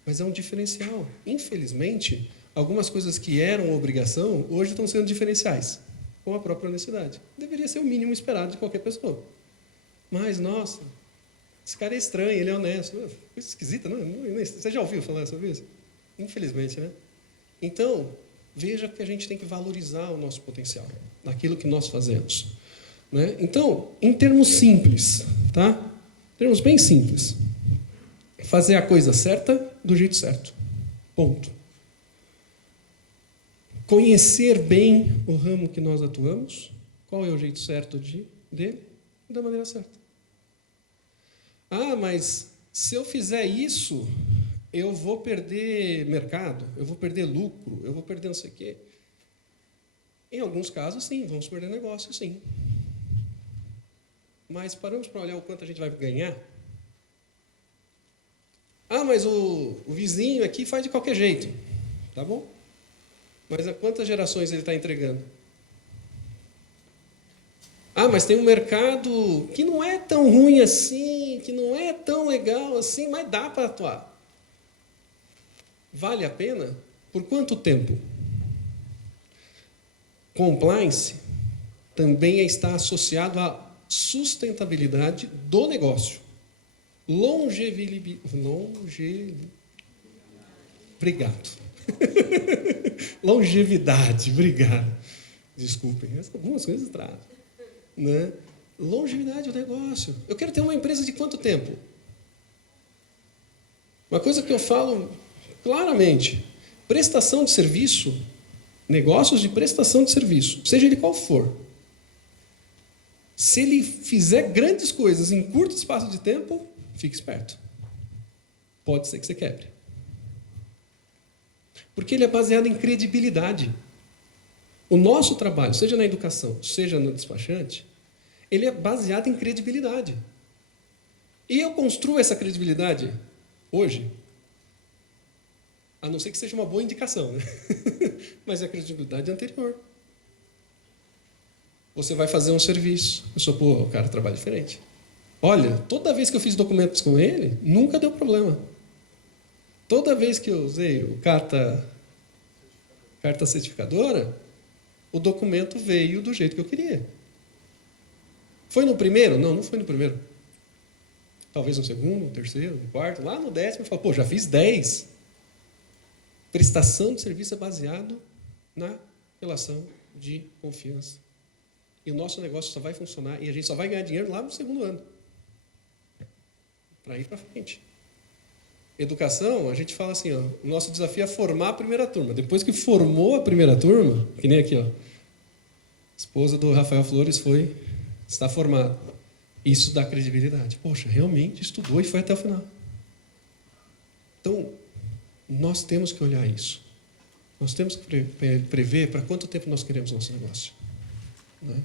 Mas é um diferencial. Infelizmente, algumas coisas que eram obrigação, hoje estão sendo diferenciais, com a própria honestidade. Deveria ser o mínimo esperado de qualquer pessoa. Mas, nossa, esse cara é estranho, ele é honesto. Coisa esquisita, não? Você já ouviu falar sobre isso? Infelizmente, né? Então, veja que a gente tem que valorizar o nosso potencial, naquilo que nós fazemos. Né? Então, em termos simples, tá? Em termos bem simples, fazer a coisa certa do jeito certo. Ponto. Conhecer bem o ramo que nós atuamos, qual é o jeito certo dele, da maneira certa. Ah, mas se eu fizer isso, eu vou perder mercado, eu vou perder lucro, eu vou perder não sei o quê. Em alguns casos, sim, vamos perder negócio, sim. Mas paramos para olhar o quanto a gente vai ganhar? Ah, mas o vizinho aqui faz de qualquer jeito. Tá bom? Mas a quantas gerações ele está entregando? Ah, mas tem um mercado que não é tão ruim assim, que não é tão legal assim, mas dá para atuar. Vale a pena? Por quanto tempo? Compliance também está associado à sustentabilidade do negócio. Obrigado. Longevidade, obrigado. Desculpem, algumas coisas trazem. Né? Longevidade do negócio. Eu quero ter uma empresa de quanto tempo? Uma coisa que eu falo claramente: prestação de serviço, negócios de prestação de serviço, seja ele qual for, se ele fizer grandes coisas em curto espaço de tempo, fique esperto. Pode ser que você quebre. Porque ele é baseado em credibilidade. O nosso trabalho, seja na educação, seja no despachante, ele é baseado em credibilidade. E eu construo essa credibilidade hoje, a não ser que seja uma boa indicação, né? Mas é a credibilidade anterior. Você vai fazer um serviço. Eu sou, pô, o cara trabalha diferente. Olha, toda vez que eu fiz documentos com ele, nunca deu problema. Toda vez que eu usei o carta certificadora, o documento veio do jeito que eu queria. Foi no primeiro? Não, não foi no primeiro. Talvez no segundo, no terceiro, no quarto. Lá no 10º, eu falo, pô, já fiz 10. Prestação de serviço é baseado na relação de confiança. E o nosso negócio só vai funcionar e a gente só vai ganhar dinheiro lá no segundo ano. Para ir para frente. Educação, a gente fala assim, ó, o nosso desafio é formar a primeira turma. Depois que formou a primeira turma, que nem aqui, ó, a esposa do Rafael Flores está formada. Isso dá credibilidade. Poxa, realmente estudou e foi até o final. Então, nós temos que olhar isso. Nós temos que prever para quanto tempo nós queremos nosso negócio. Né?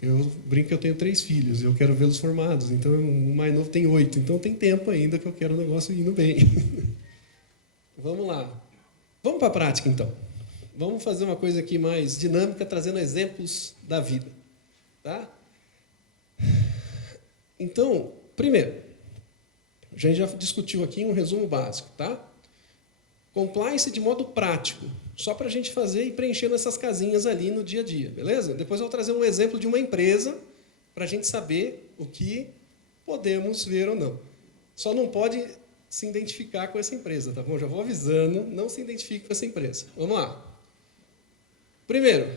Eu brinco que eu tenho 3 filhos, eu quero vê-los formados, então o mais novo tem 8, então tem tempo ainda que eu quero o negócio indo bem. Vamos lá. Vamos para a prática, então. Vamos fazer uma coisa aqui mais dinâmica, trazendo exemplos da vida. Tá? Então, primeiro, a gente já discutiu aqui um resumo básico, tá? Compliance de modo prático, só para a gente fazer e preenchendo essas casinhas ali no dia a dia, beleza? Depois eu vou trazer um exemplo de uma empresa para a gente saber o que podemos ver ou não. Só não pode se identificar com essa empresa, tá bom? Já vou avisando, não se identifique com essa empresa. Vamos lá. Primeiro,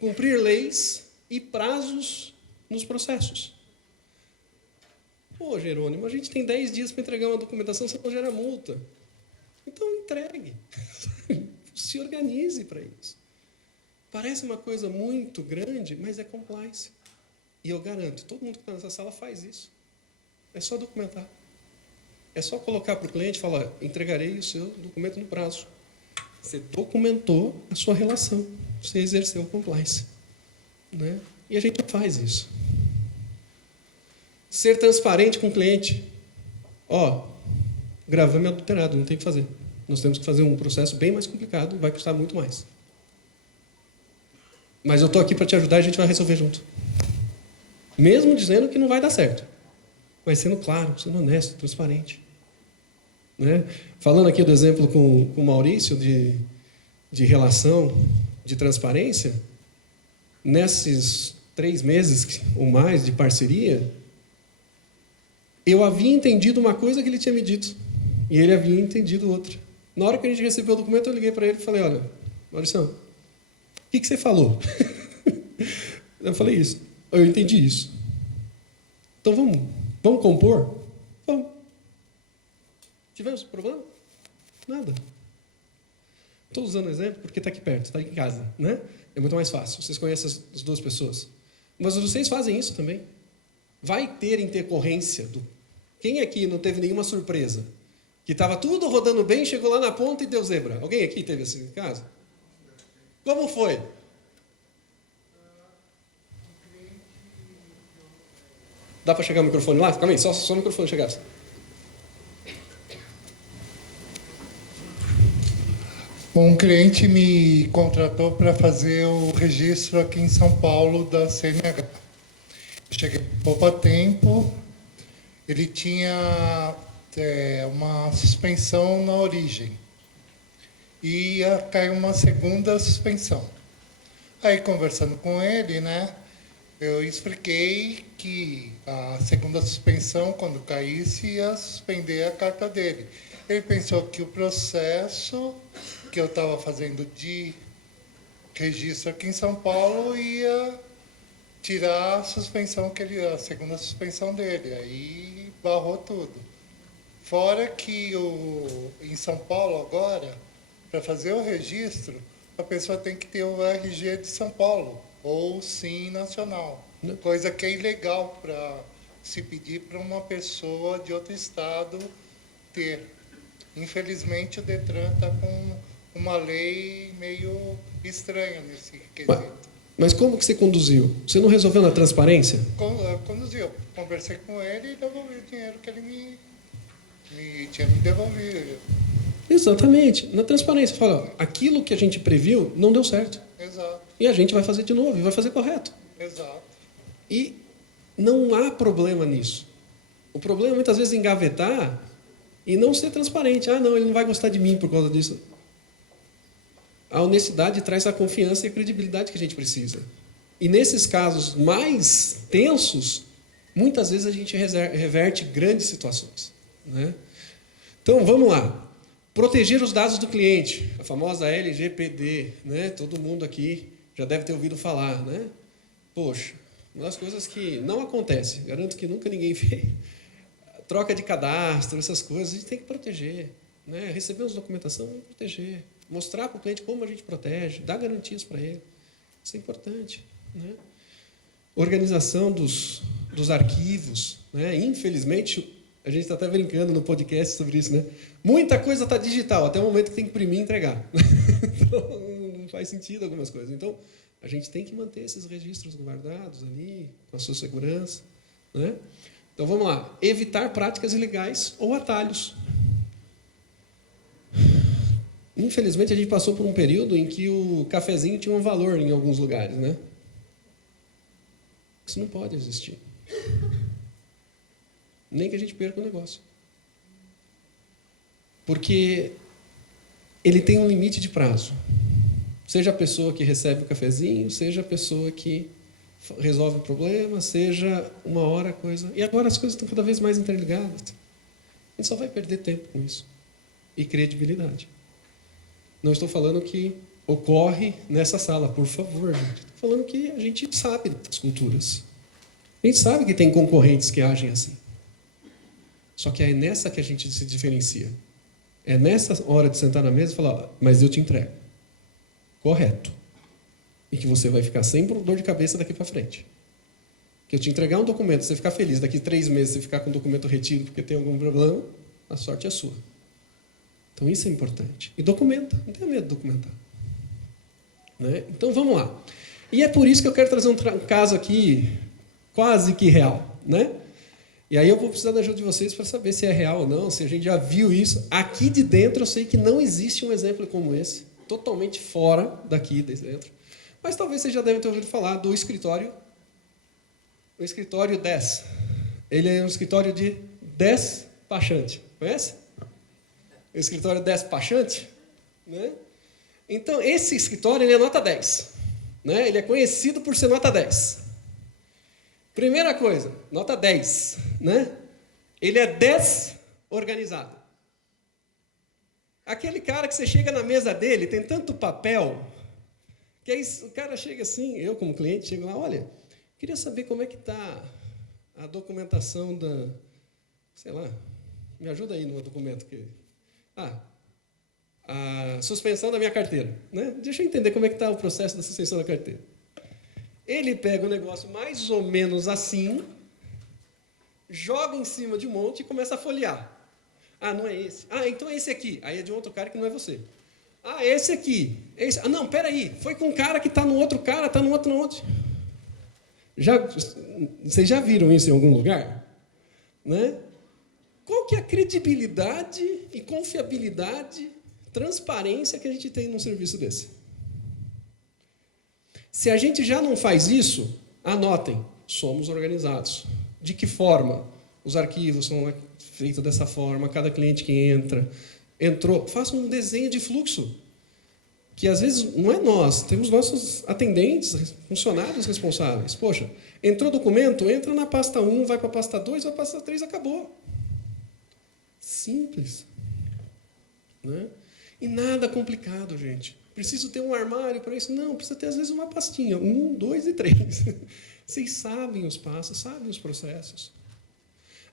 cumprir leis e prazos nos processos. Pô, Jerônimo, a gente tem 10 dias para entregar uma documentação, você não gera multa. Então, entregue. Se organize para isso. Parece uma coisa muito grande, mas é compliance. E eu garanto, todo mundo que está nessa sala faz isso. É só documentar. É só colocar para o cliente e falar, entregarei o seu documento no prazo. Você documentou a sua relação. Você exerceu o compliance. Né? E a gente faz isso. Ser transparente com o cliente. Ó, gravame adulterado, não tem o que fazer. Nós temos que fazer um processo bem mais complicado, vai custar muito mais. Mas eu estou aqui para te ajudar e a gente vai resolver junto. Mesmo dizendo que não vai dar certo. Mas sendo claro, sendo honesto, transparente. Né? Falando aqui do exemplo com o Maurício de relação, de transparência, nesses 3 meses ou mais de parceria, eu havia entendido uma coisa que ele tinha me dito e ele havia entendido outra. Na hora que a gente recebeu o documento, eu liguei para ele e falei, olha, Maurício, o que você falou? Eu falei isso. Eu entendi isso. Então vamos compor? Vamos. Tivemos problema? Nada. Estou usando o exemplo porque está aqui perto, está em casa, né? É muito mais fácil. Vocês conhecem as 2 pessoas. Mas vocês fazem isso também. Vai ter intercorrência. Quem aqui não teve nenhuma surpresa? Que estava tudo rodando bem, chegou lá na ponta e deu zebra. Alguém aqui teve esse caso? Como foi? Dá para chegar o microfone lá? Calma aí, só o microfone chegasse. Um cliente me contratou para fazer o registro aqui em São Paulo da CNH. Cheguei pouco tempo, ele tinha uma suspensão na origem. E ia cair uma segunda suspensão. Aí, conversando com ele, né, eu expliquei que a segunda suspensão, quando caísse, ia suspender a carta dele. Ele pensou que o processo que eu estava fazendo de registro aqui em São Paulo ia tirar a suspensão a segunda suspensão dele. Aí barrou tudo. Fora que em São Paulo agora, para fazer o registro, a pessoa tem que ter o RG de São Paulo ou SIM nacional, coisa que é ilegal para se pedir para uma pessoa de outro estado ter. Infelizmente, o Detran está com uma lei meio estranha nesse quesito. Mas como que você conduziu? Você não resolveu na transparência? Conduziu. Conversei com ele e devolvi o dinheiro que ele me tinha me devolvido. Exatamente. Na transparência, fala, aquilo que a gente previu não deu certo. Exato. E a gente vai fazer de novo, e vai fazer correto. Exato. E não há problema nisso. O problema é muitas vezes engavetar e não ser transparente. Ah, não, ele não vai gostar de mim por causa disso. A honestidade traz a confiança e a credibilidade que a gente precisa. E nesses casos mais tensos, muitas vezes a gente reverte grandes situações. Né? Então, vamos lá. Proteger os dados do cliente, a famosa LGPD, né? Todo mundo aqui já deve ter ouvido falar, né? Poxa, uma das coisas que não acontece, garanto que nunca ninguém fez, troca de cadastro, essas coisas, a gente tem que proteger, né? Recebemos documentação, vamos proteger, mostrar para o cliente como a gente protege, dar garantias para ele, isso é importante, né? Organização dos arquivos, né? Infelizmente, a gente está até brincando no podcast sobre isso, né? Muita coisa está digital, até o momento que tem que imprimir e entregar. Então, não faz sentido algumas coisas. Então, A gente tem que manter esses registros guardados ali, com a sua segurança, né? Então, vamos lá. Evitar práticas ilegais ou atalhos. Infelizmente, a gente passou por um período em que o cafezinho tinha um valor em alguns lugares, né? Isso não pode existir. Nem que a gente perca o negócio. Porque ele tem um limite de prazo. Seja a pessoa que recebe o cafezinho, seja a pessoa que resolve o problema, seja uma hora a coisa... E agora as coisas estão cada vez mais interligadas. A gente só vai perder tempo com isso. E credibilidade. Não estou falando que ocorre nessa sala, por favor, gente. Estou falando que a gente sabe das culturas. A gente sabe que tem concorrentes que agem assim. Só que é nessa que a gente se diferencia. É nessa hora de sentar na mesa e falar, mas eu te entrego. Correto. E que você vai ficar sem dor de cabeça daqui para frente. Que eu te entregar um documento, você ficar feliz, daqui 3 meses você ficar com o documento retido porque tem algum problema, a sorte é sua. Então isso é importante. E documenta, não tenha medo de documentar. Né? Então vamos lá. E é por isso que eu quero trazer um caso aqui quase que real. Né? E aí eu vou precisar da ajuda de vocês para saber se é real ou não, se a gente já viu isso. Aqui de dentro eu sei que não existe um exemplo como esse, totalmente fora daqui de dentro. Mas talvez vocês já devem ter ouvido falar do escritório, o escritório DES. Ele é um escritório de despachante. Conhece? O escritório despachante, né? Então, esse escritório ele é nota 10. Né? Ele é conhecido por ser nota 10. Primeira coisa, nota 10. Né? Ele é desorganizado. Aquele cara que você chega na mesa dele, tem tanto papel, que aí o cara chega assim, eu como cliente, chego lá, olha, queria saber como é que está a documentação da... Sei lá, me ajuda aí no documento que... a suspensão da minha carteira. Né? Deixa eu entender como é que está o processo da suspensão da carteira. Ele pega um negócio mais ou menos assim, joga em cima de um monte e começa a folhear. Não é esse. Então é esse aqui. Aí é de um outro cara que não é você. Esse aqui. Esse. Não, peraí. Foi com um cara que está no outro cara, está no outro, Vocês já viram isso em algum lugar? Né? Qual que é a credibilidade e confiabilidade, transparência que a gente tem num serviço desse? Se a gente já não faz isso, anotem, somos organizados. De que forma? Os arquivos são feitos dessa forma, cada cliente que entrou, faça um desenho de fluxo, que às vezes não é nós, temos nossos atendentes, funcionários responsáveis. Poxa, entrou documento, entra na pasta 1, vai para a pasta 2, vai para a pasta 3, acabou. Simples. Né? E nada complicado, gente. Preciso ter um armário para isso? Não, precisa ter, às vezes, uma pastinha. 1, 2 e 3. Vocês sabem os passos, sabem os processos.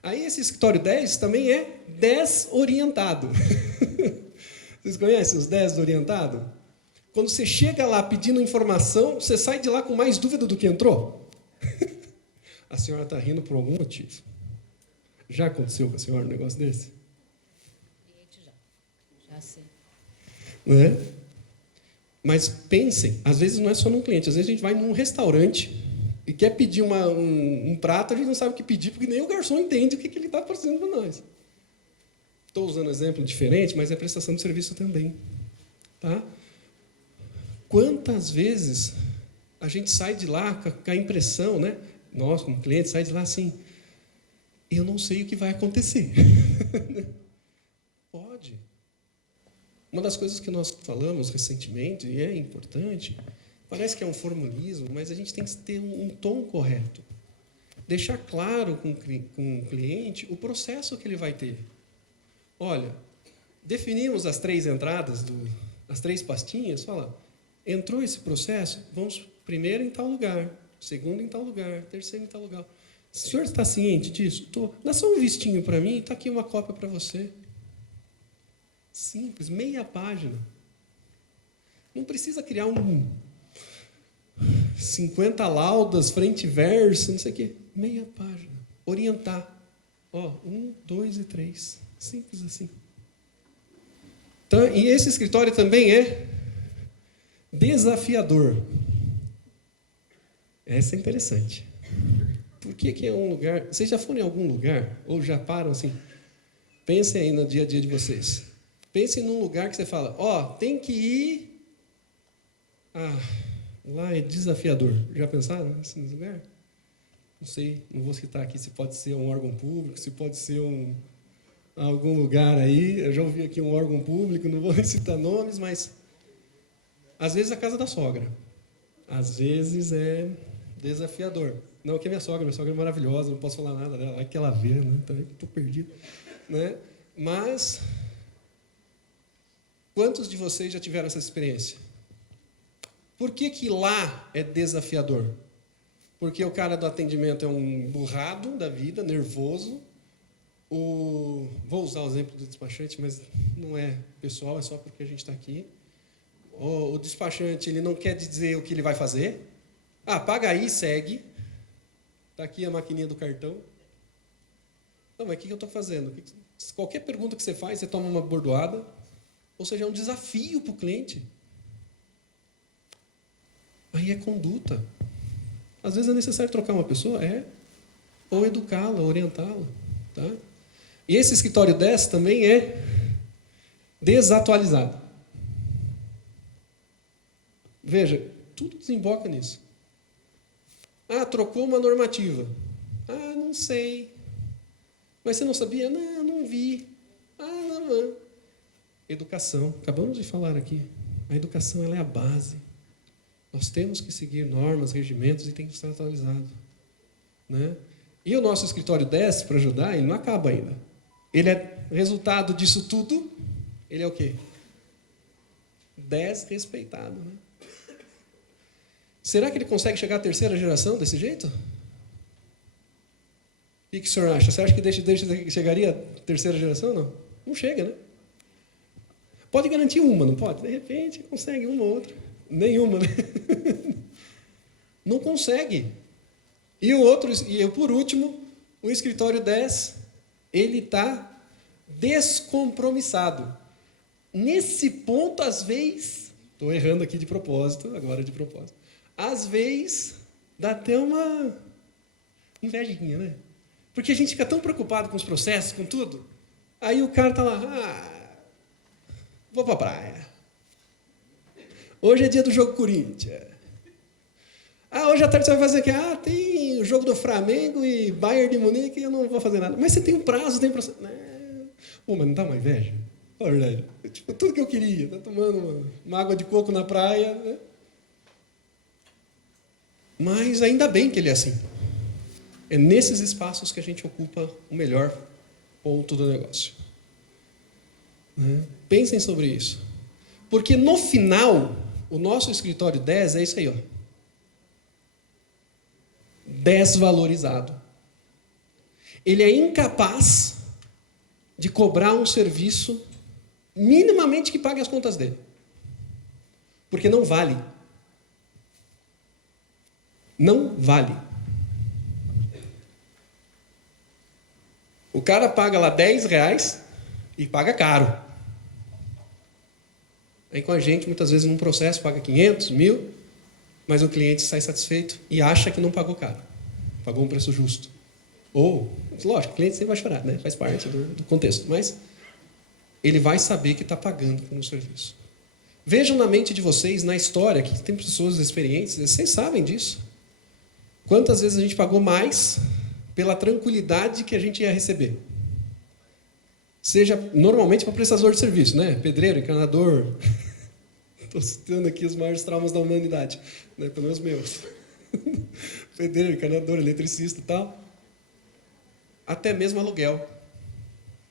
Aí, esse escritório 10 também é desorientado. Vocês conhecem os 10 orientados? Quando você chega lá pedindo informação, você sai de lá com mais dúvida do que entrou? A senhora está rindo por algum motivo. Já aconteceu com a senhora um negócio desse? Já sei. Não é? Mas pensem, às vezes não é só num cliente, às vezes a gente vai num restaurante e quer pedir um prato, a gente não sabe o que pedir, porque nem o garçom entende o que ele está fazendo para nós. Estou usando um exemplo diferente, mas é prestação de serviço também. Tá? Quantas vezes a gente sai de lá com a impressão, né? Nós, como cliente, sai de lá assim, eu não sei o que vai acontecer. Pode. Uma das coisas que nós falamos recentemente, e é importante, parece que é um formulismo, mas a gente tem que ter um tom correto. Deixar claro com o cliente o processo que ele vai ter. Olha, definimos as 3 entradas, as 3 pastinhas, fala, entrou esse processo, vamos primeiro em tal lugar, segundo em tal lugar, terceiro em tal lugar. O senhor está ciente disso? Estou. Dá só um vistinho para mim, está aqui uma cópia para você. Simples, meia página. Não precisa criar 50 laudas, frente e verso, não sei o quê. Meia página. Orientar. 1, 2 e 3. Simples assim. Então, e esse escritório também é desafiador. Essa é interessante. Por que é um lugar... Vocês já foram em algum lugar? Ou já param assim? Pensem aí no dia a dia de vocês. Pensem num lugar que você fala, tem que ir... lá é desafiador. Já pensaram nesse lugar? Não sei, não vou citar aqui se pode ser um órgão público, se pode ser algum lugar aí. Eu já ouvi aqui um órgão público, não vou citar nomes, mas... Às vezes a casa da sogra. Às vezes é desafiador. Não, que é minha sogra é maravilhosa, não posso falar nada dela, é que ela vê, né? Então, estou perdido. Né? Mas, quantos de vocês já tiveram essa experiência? Por que lá é desafiador? Porque o cara do atendimento é um burrado da vida, nervoso. Vou usar o exemplo do despachante, mas não é pessoal, é só porque a gente está aqui. O despachante ele não quer dizer o que ele vai fazer. Paga aí, segue. Está aqui a maquininha do cartão. Não, mas o que eu estou fazendo? Qualquer pergunta que você faz, você toma uma bordoada. Ou seja, é um desafio para o cliente. Aí é conduta. Às vezes é necessário trocar uma pessoa, ou educá-la, orientá-la. Tá? E esse escritório 10 também é desatualizado. Veja, tudo desemboca nisso. Trocou uma normativa. Não sei. Mas você não sabia? Não vi. Não. Educação. Acabamos de falar aqui. A educação ela é a base. Nós temos que seguir normas, regimentos e tem que estar atualizado. Né? E o nosso escritório 10, para ajudar, ele não acaba ainda. Ele é resultado disso tudo. Ele é o quê? 10 respeitado. Né? Será que ele consegue chegar à terceira geração desse jeito? O que o senhor acha? Você acha que chegaria à terceira geração? Não. Não chega, né? Pode garantir uma, não pode? De repente, consegue uma ou outra. Nenhuma, né? Não consegue. E por último, o escritório 10, ele está descompromissado. Nesse ponto, às vezes, estou errando aqui de propósito, agora de propósito, às vezes dá até uma invejinha, né? Porque a gente fica tão preocupado com os processos, com tudo. Aí o cara está lá, vou para a praia. Hoje é dia do jogo Corinthians. Hoje à tarde você vai fazer o quê? Tem o jogo do Flamengo e Bayern de Munique e eu não vou fazer nada. Mas você tem um prazo, tem um processo. Mas não dá uma inveja? Fala a verdade. Tipo, tudo que eu queria. Tá tomando uma água de coco na praia. Né? Mas ainda bem que ele é assim. É nesses espaços que a gente ocupa o melhor ponto do negócio. Né? Pensem sobre isso. Porque no final, o nosso escritório 10 é isso aí, ó. Desvalorizado. Ele é incapaz de cobrar um serviço minimamente que pague as contas dele. Porque não vale. Não vale. O cara paga lá R$10 e paga caro. Aí com a gente, muitas vezes, num processo, paga 500, 1.000, mas o cliente sai satisfeito e acha que não pagou caro. Pagou um preço justo. Ou, lógico, o cliente sempre vai chorar, né? Faz parte do contexto, mas ele vai saber que está pagando por um serviço. Vejam na mente de vocês, na história, que tem pessoas experientes, vocês sabem disso. Quantas vezes a gente pagou mais pela tranquilidade que a gente ia receber? Seja normalmente para prestador de serviço, né? Pedreiro, encanador. Estou citando aqui os maiores traumas da humanidade, né? Pelo menos meus. Pedreiro, encanador, eletricista e tal. Até mesmo aluguel.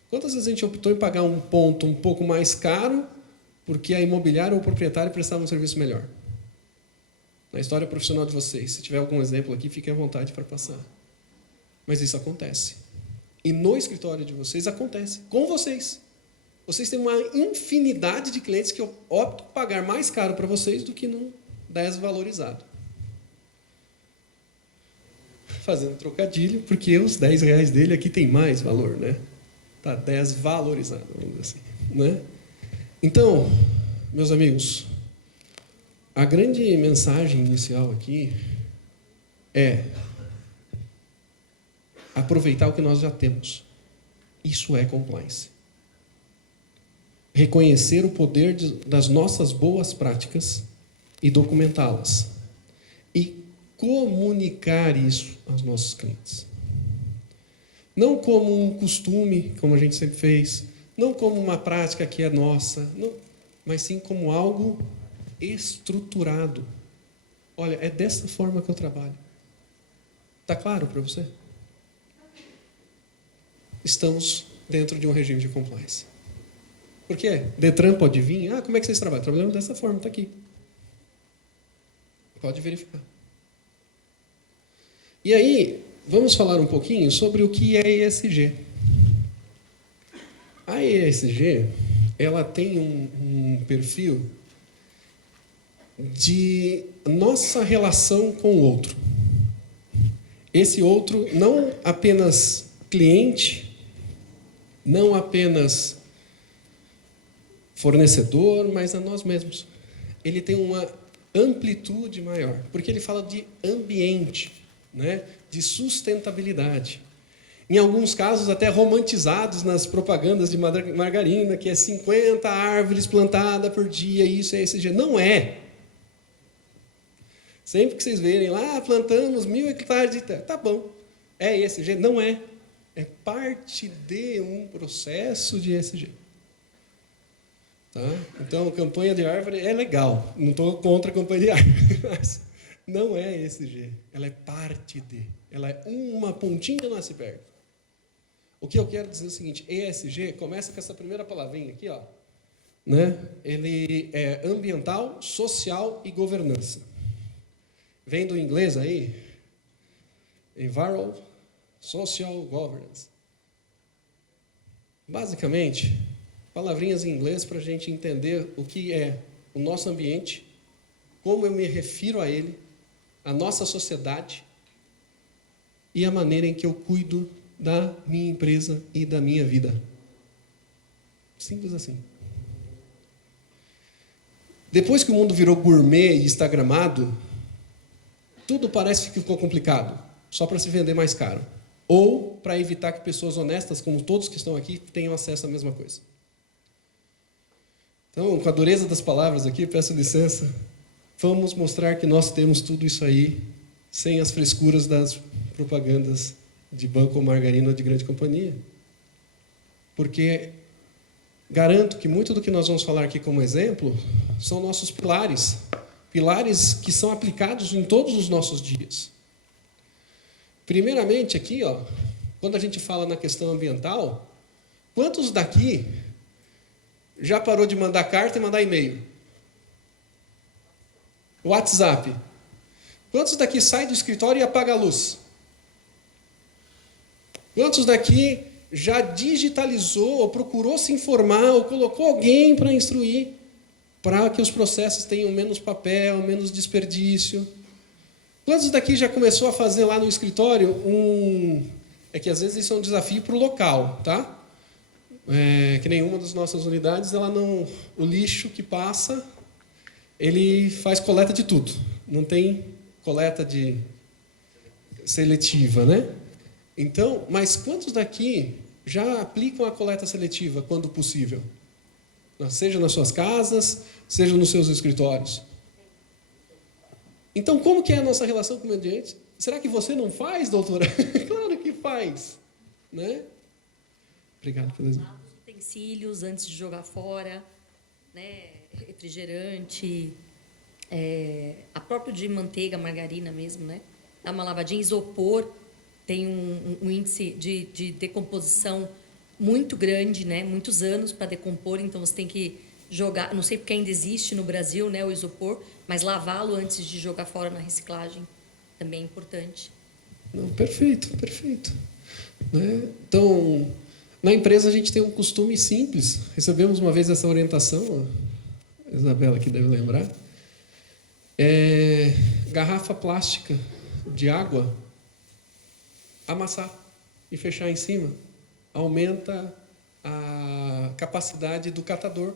Quantas vezes a gente optou em pagar um ponto um pouco mais caro porque a imobiliária ou o proprietário prestava um serviço melhor? Na história profissional de vocês, se tiver algum exemplo aqui, fiquem à vontade para passar. Mas isso acontece. E no escritório de vocês acontece. Com vocês. Vocês têm uma infinidade de clientes que optam por pagar mais caro para vocês do que num desvalorizado. Fazendo trocadilho, porque os R$10 dele aqui tem mais valor, né? Está desvalorizado, vamos dizer assim. Né? Então, meus amigos, a grande mensagem inicial aqui é aproveitar o que nós já temos. Isso é compliance. Reconhecer o poder das nossas boas práticas e documentá-las. E comunicar isso aos nossos clientes. Não como um costume, como a gente sempre fez, não como uma prática que é nossa, não, mas sim como algo estruturado. Olha, é dessa forma que eu trabalho. Está claro para você? Estamos dentro de um regime de compliance. Por quê? Detran pode vir. Como é que vocês trabalham? Trabalhamos dessa forma, está aqui. Pode verificar. E aí, vamos falar um pouquinho sobre o que é ESG. A ESG, ela tem um perfil de nossa relação com o outro. Esse outro não apenas cliente, não apenas fornecedor, mas a nós mesmos. Ele tem uma amplitude maior, porque ele fala de ambiente, né? De sustentabilidade. Em alguns casos, até romantizados nas propagandas de margarina, que é 50 árvores plantadas por dia, isso é ESG. Não é. Sempre que vocês verem lá, plantamos 1000 hectares de terra. Tá bom. É ESG? Não é. É parte de um processo de ESG. Tá? Então, campanha de árvore é legal. Não estou contra a campanha de árvore, mas não é ESG. Ela é parte de. Ela é uma pontinha do iceberg. O que eu quero dizer é o seguinte: ESG começa com essa primeira palavrinha aqui, ó, né? Ele é ambiental, social e governança. Vem do inglês aí, Environmental, Social Governance. Basicamente, palavrinhas em inglês para a gente entender o que é o nosso ambiente, como eu me refiro a ele, a nossa sociedade e a maneira em que eu cuido da minha empresa e da minha vida. Simples assim. Depois que o mundo virou gourmet e instagramado, tudo parece que ficou complicado, só para se vender mais caro. Ou para evitar que pessoas honestas, como todos que estão aqui, tenham acesso à mesma coisa. Então, com a dureza das palavras aqui, peço licença, vamos mostrar que nós temos tudo isso aí, sem as frescuras das propagandas de banco ou margarina ou de grande companhia. Porque garanto que muito do que nós vamos falar aqui como exemplo são nossos pilares. Pilares que são aplicados em todos os nossos dias. Primeiramente aqui, ó, quando a gente fala na questão ambiental, quantos daqui já parou de mandar carta e mandar e-mail? WhatsApp. Quantos daqui sai do escritório e apaga a luz? Quantos daqui já digitalizou, ou procurou se informar, ou colocou alguém para instruir, para que os processos tenham menos papel, menos desperdício? Quantos daqui já começou a fazer lá no escritório É que às vezes isso é um desafio para o local, tá? Que nenhuma das nossas unidades, o lixo que passa, ele faz coleta de tudo. Não tem coleta seletiva, né? Então, mas quantos daqui já aplicam a coleta seletiva quando possível? Seja nas suas casas, seja nos seus escritórios. Então, como que é a nossa relação com o meio ambiente? Será que você não faz, doutora? Claro que faz, né? Obrigado pelo exemplo. Utensílios antes de jogar fora, né? Refrigerante, a própria de manteiga, margarina mesmo, né? Dá uma lavadinha. Isopor tem um índice de decomposição muito grande, né? Muitos anos para decompor, então você tem que jogar, não sei porque ainda existe no Brasil, né, o isopor, mas lavá-lo antes de jogar fora na reciclagem também é importante. Não, perfeito. Né? Então, na empresa a gente tem um costume simples. Recebemos uma vez essa orientação, a Isabela aqui deve lembrar. Garrafa plástica de água, amassar e fechar em cima. Aumenta a capacidade do catador.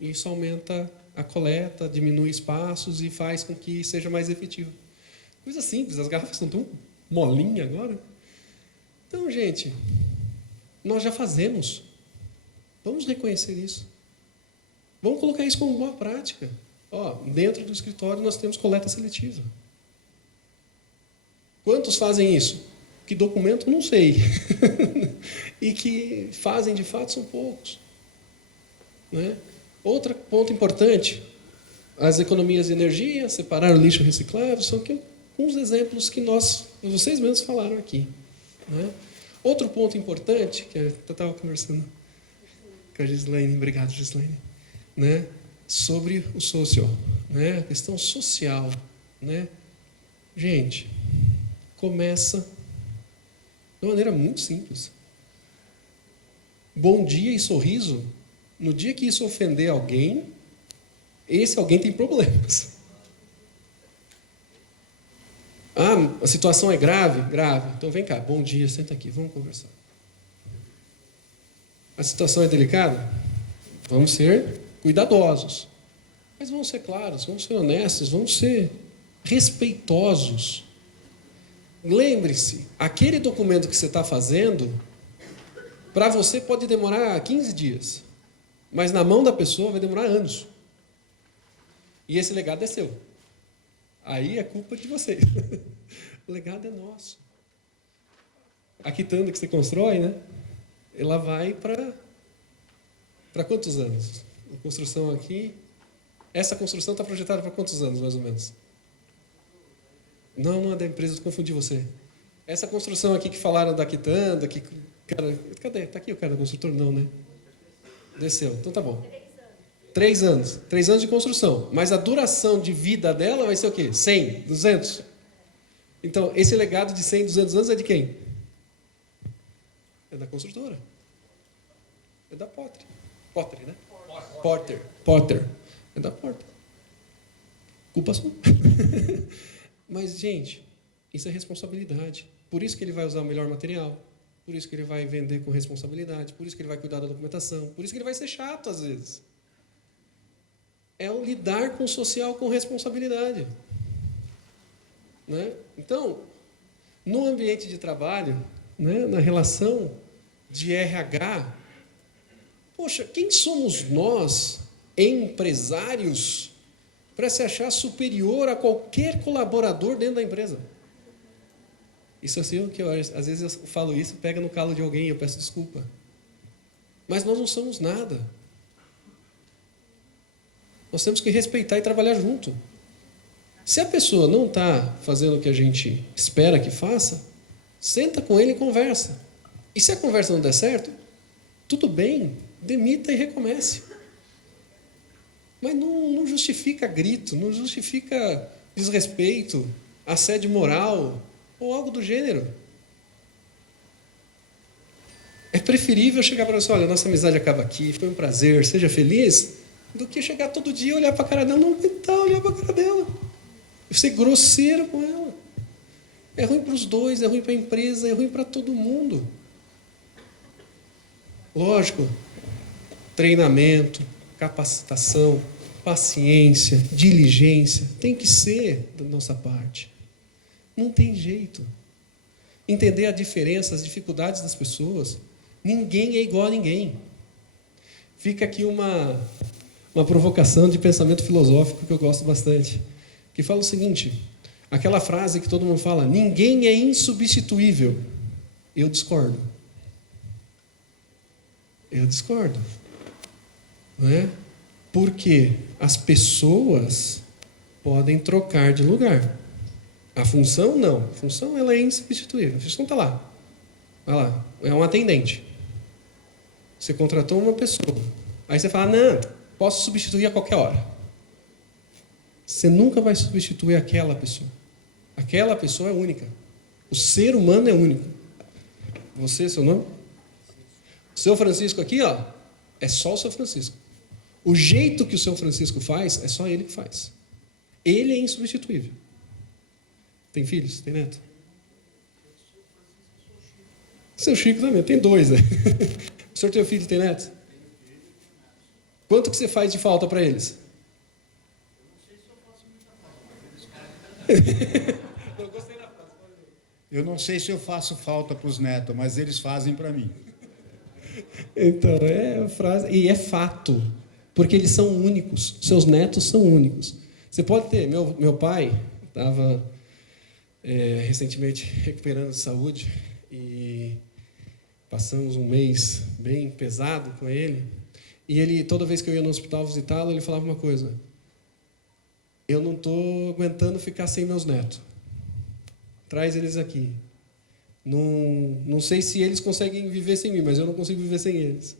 Isso aumenta a coleta, diminui espaços e faz com que seja mais efetivo. Coisa simples, as garrafas estão tão molinhas agora. Então, gente, nós já fazemos. Vamos reconhecer isso. Vamos colocar isso como boa prática. Ó, dentro do escritório nós temos coleta seletiva. Quantos fazem isso? Que documento, não sei. E que fazem, de fato, são poucos. Né? Outro ponto importante, as economias de energia, separar o lixo reciclável, são alguns exemplos que vocês mesmos falaram aqui. Né? Outro ponto importante, que eu estava conversando com a Gislaine, obrigado, Gislaine, né? Sobre o social, né? A questão social. Né? Gente, começa de uma maneira muito simples. Bom dia e sorriso, no dia que isso ofender alguém, esse alguém tem problemas. Ah, a situação é grave? Grave. Então vem cá, bom dia, senta aqui, vamos conversar. A situação é delicada? Vamos ser cuidadosos. Mas vamos ser claros, vamos ser honestos, vamos ser respeitosos. Lembre-se, aquele documento que você está fazendo, para você pode demorar 15 dias, mas na mão da pessoa vai demorar anos. E esse legado é seu. Aí é culpa de vocês. O legado é nosso. A quitanda que você constrói, né? Ela vai para quantos anos? A construção aqui. Essa construção está projetada para quantos anos, mais ou menos? Não é da empresa, confundi você. Essa construção aqui que falaram da quitanda, cadê? Está aqui o cara do construtor? Não, né? Desceu. Então tá bom. 3 anos. 3 anos de construção. Mas a duração de vida dela vai ser o quê? 100, 200? Então, esse legado de 100, 200 anos é de quem? É da construtora. É da Potter. Potter, né? Potter. É da Potter. Culpa sua. Mas, gente, isso é responsabilidade. Por isso que ele vai usar o melhor material. Por isso que ele vai vender com responsabilidade. Por isso que ele vai cuidar da documentação. Por isso que ele vai ser chato, às vezes. É o lidar com o social com responsabilidade. Né? Então, no ambiente de trabalho, né, na relação de RH, poxa, quem somos nós, empresários, para se achar superior a qualquer colaborador dentro da empresa? Isso assim, que às vezes eu falo isso, pega no calo de alguém, eu peço desculpa. Mas nós não somos nada. Nós temos que respeitar e trabalhar junto. Se a pessoa não está fazendo o que a gente espera que faça, senta com ele e conversa. E se a conversa não der certo, tudo bem, demita e recomece. Mas não justifica grito, não justifica desrespeito, assédio moral ou algo do gênero. É preferível chegar para você, olha, nossa amizade acaba aqui, foi um prazer, seja feliz, do que chegar todo dia, olhar para a cara dela, não aguentar olhar para a cara dela. Ser grosseiro com ela. É ruim para os dois, é ruim para a empresa, é ruim para todo mundo. Lógico, treinamento, capacitação, paciência, diligência, tem que ser da nossa parte. Não tem jeito. Entender a diferença, as dificuldades das pessoas. Ninguém é igual a ninguém. Fica aqui uma provocação de pensamento filosófico que eu gosto bastante, que fala o seguinte, aquela frase que todo mundo fala, ninguém é insubstituível. Eu discordo. Não é? Porque as pessoas podem trocar de lugar. A função, não. A função, ela é insubstituível. A função está lá. Vai lá. É um atendente. Você contratou uma pessoa. Aí você fala, não, posso substituir a qualquer hora. Você nunca vai substituir aquela pessoa. Aquela pessoa é única. O ser humano é único. Você, seu nome? O seu Francisco aqui, ó, é só o seu Francisco. O jeito que o seu Francisco faz, é só ele que faz. Ele é insubstituível. Tem filhos? Tem neto? Seu Chico também, tem 2, né? O senhor tem filho, tem neto? Quanto que você faz de falta para eles? Eu não sei se eu faço falta para os netos, mas eles fazem para mim. Então, é frase, e é fato, porque eles são únicos, seus netos são únicos. Você pode ter, meu pai estava recentemente recuperando de saúde e passamos um mês bem pesado com ele, e ele, toda vez que eu ia no hospital visitá-lo, ele falava uma coisa: eu não estou aguentando ficar sem meus netos, traz eles aqui. Não sei se eles conseguem viver sem mim, mas eu não consigo viver sem eles.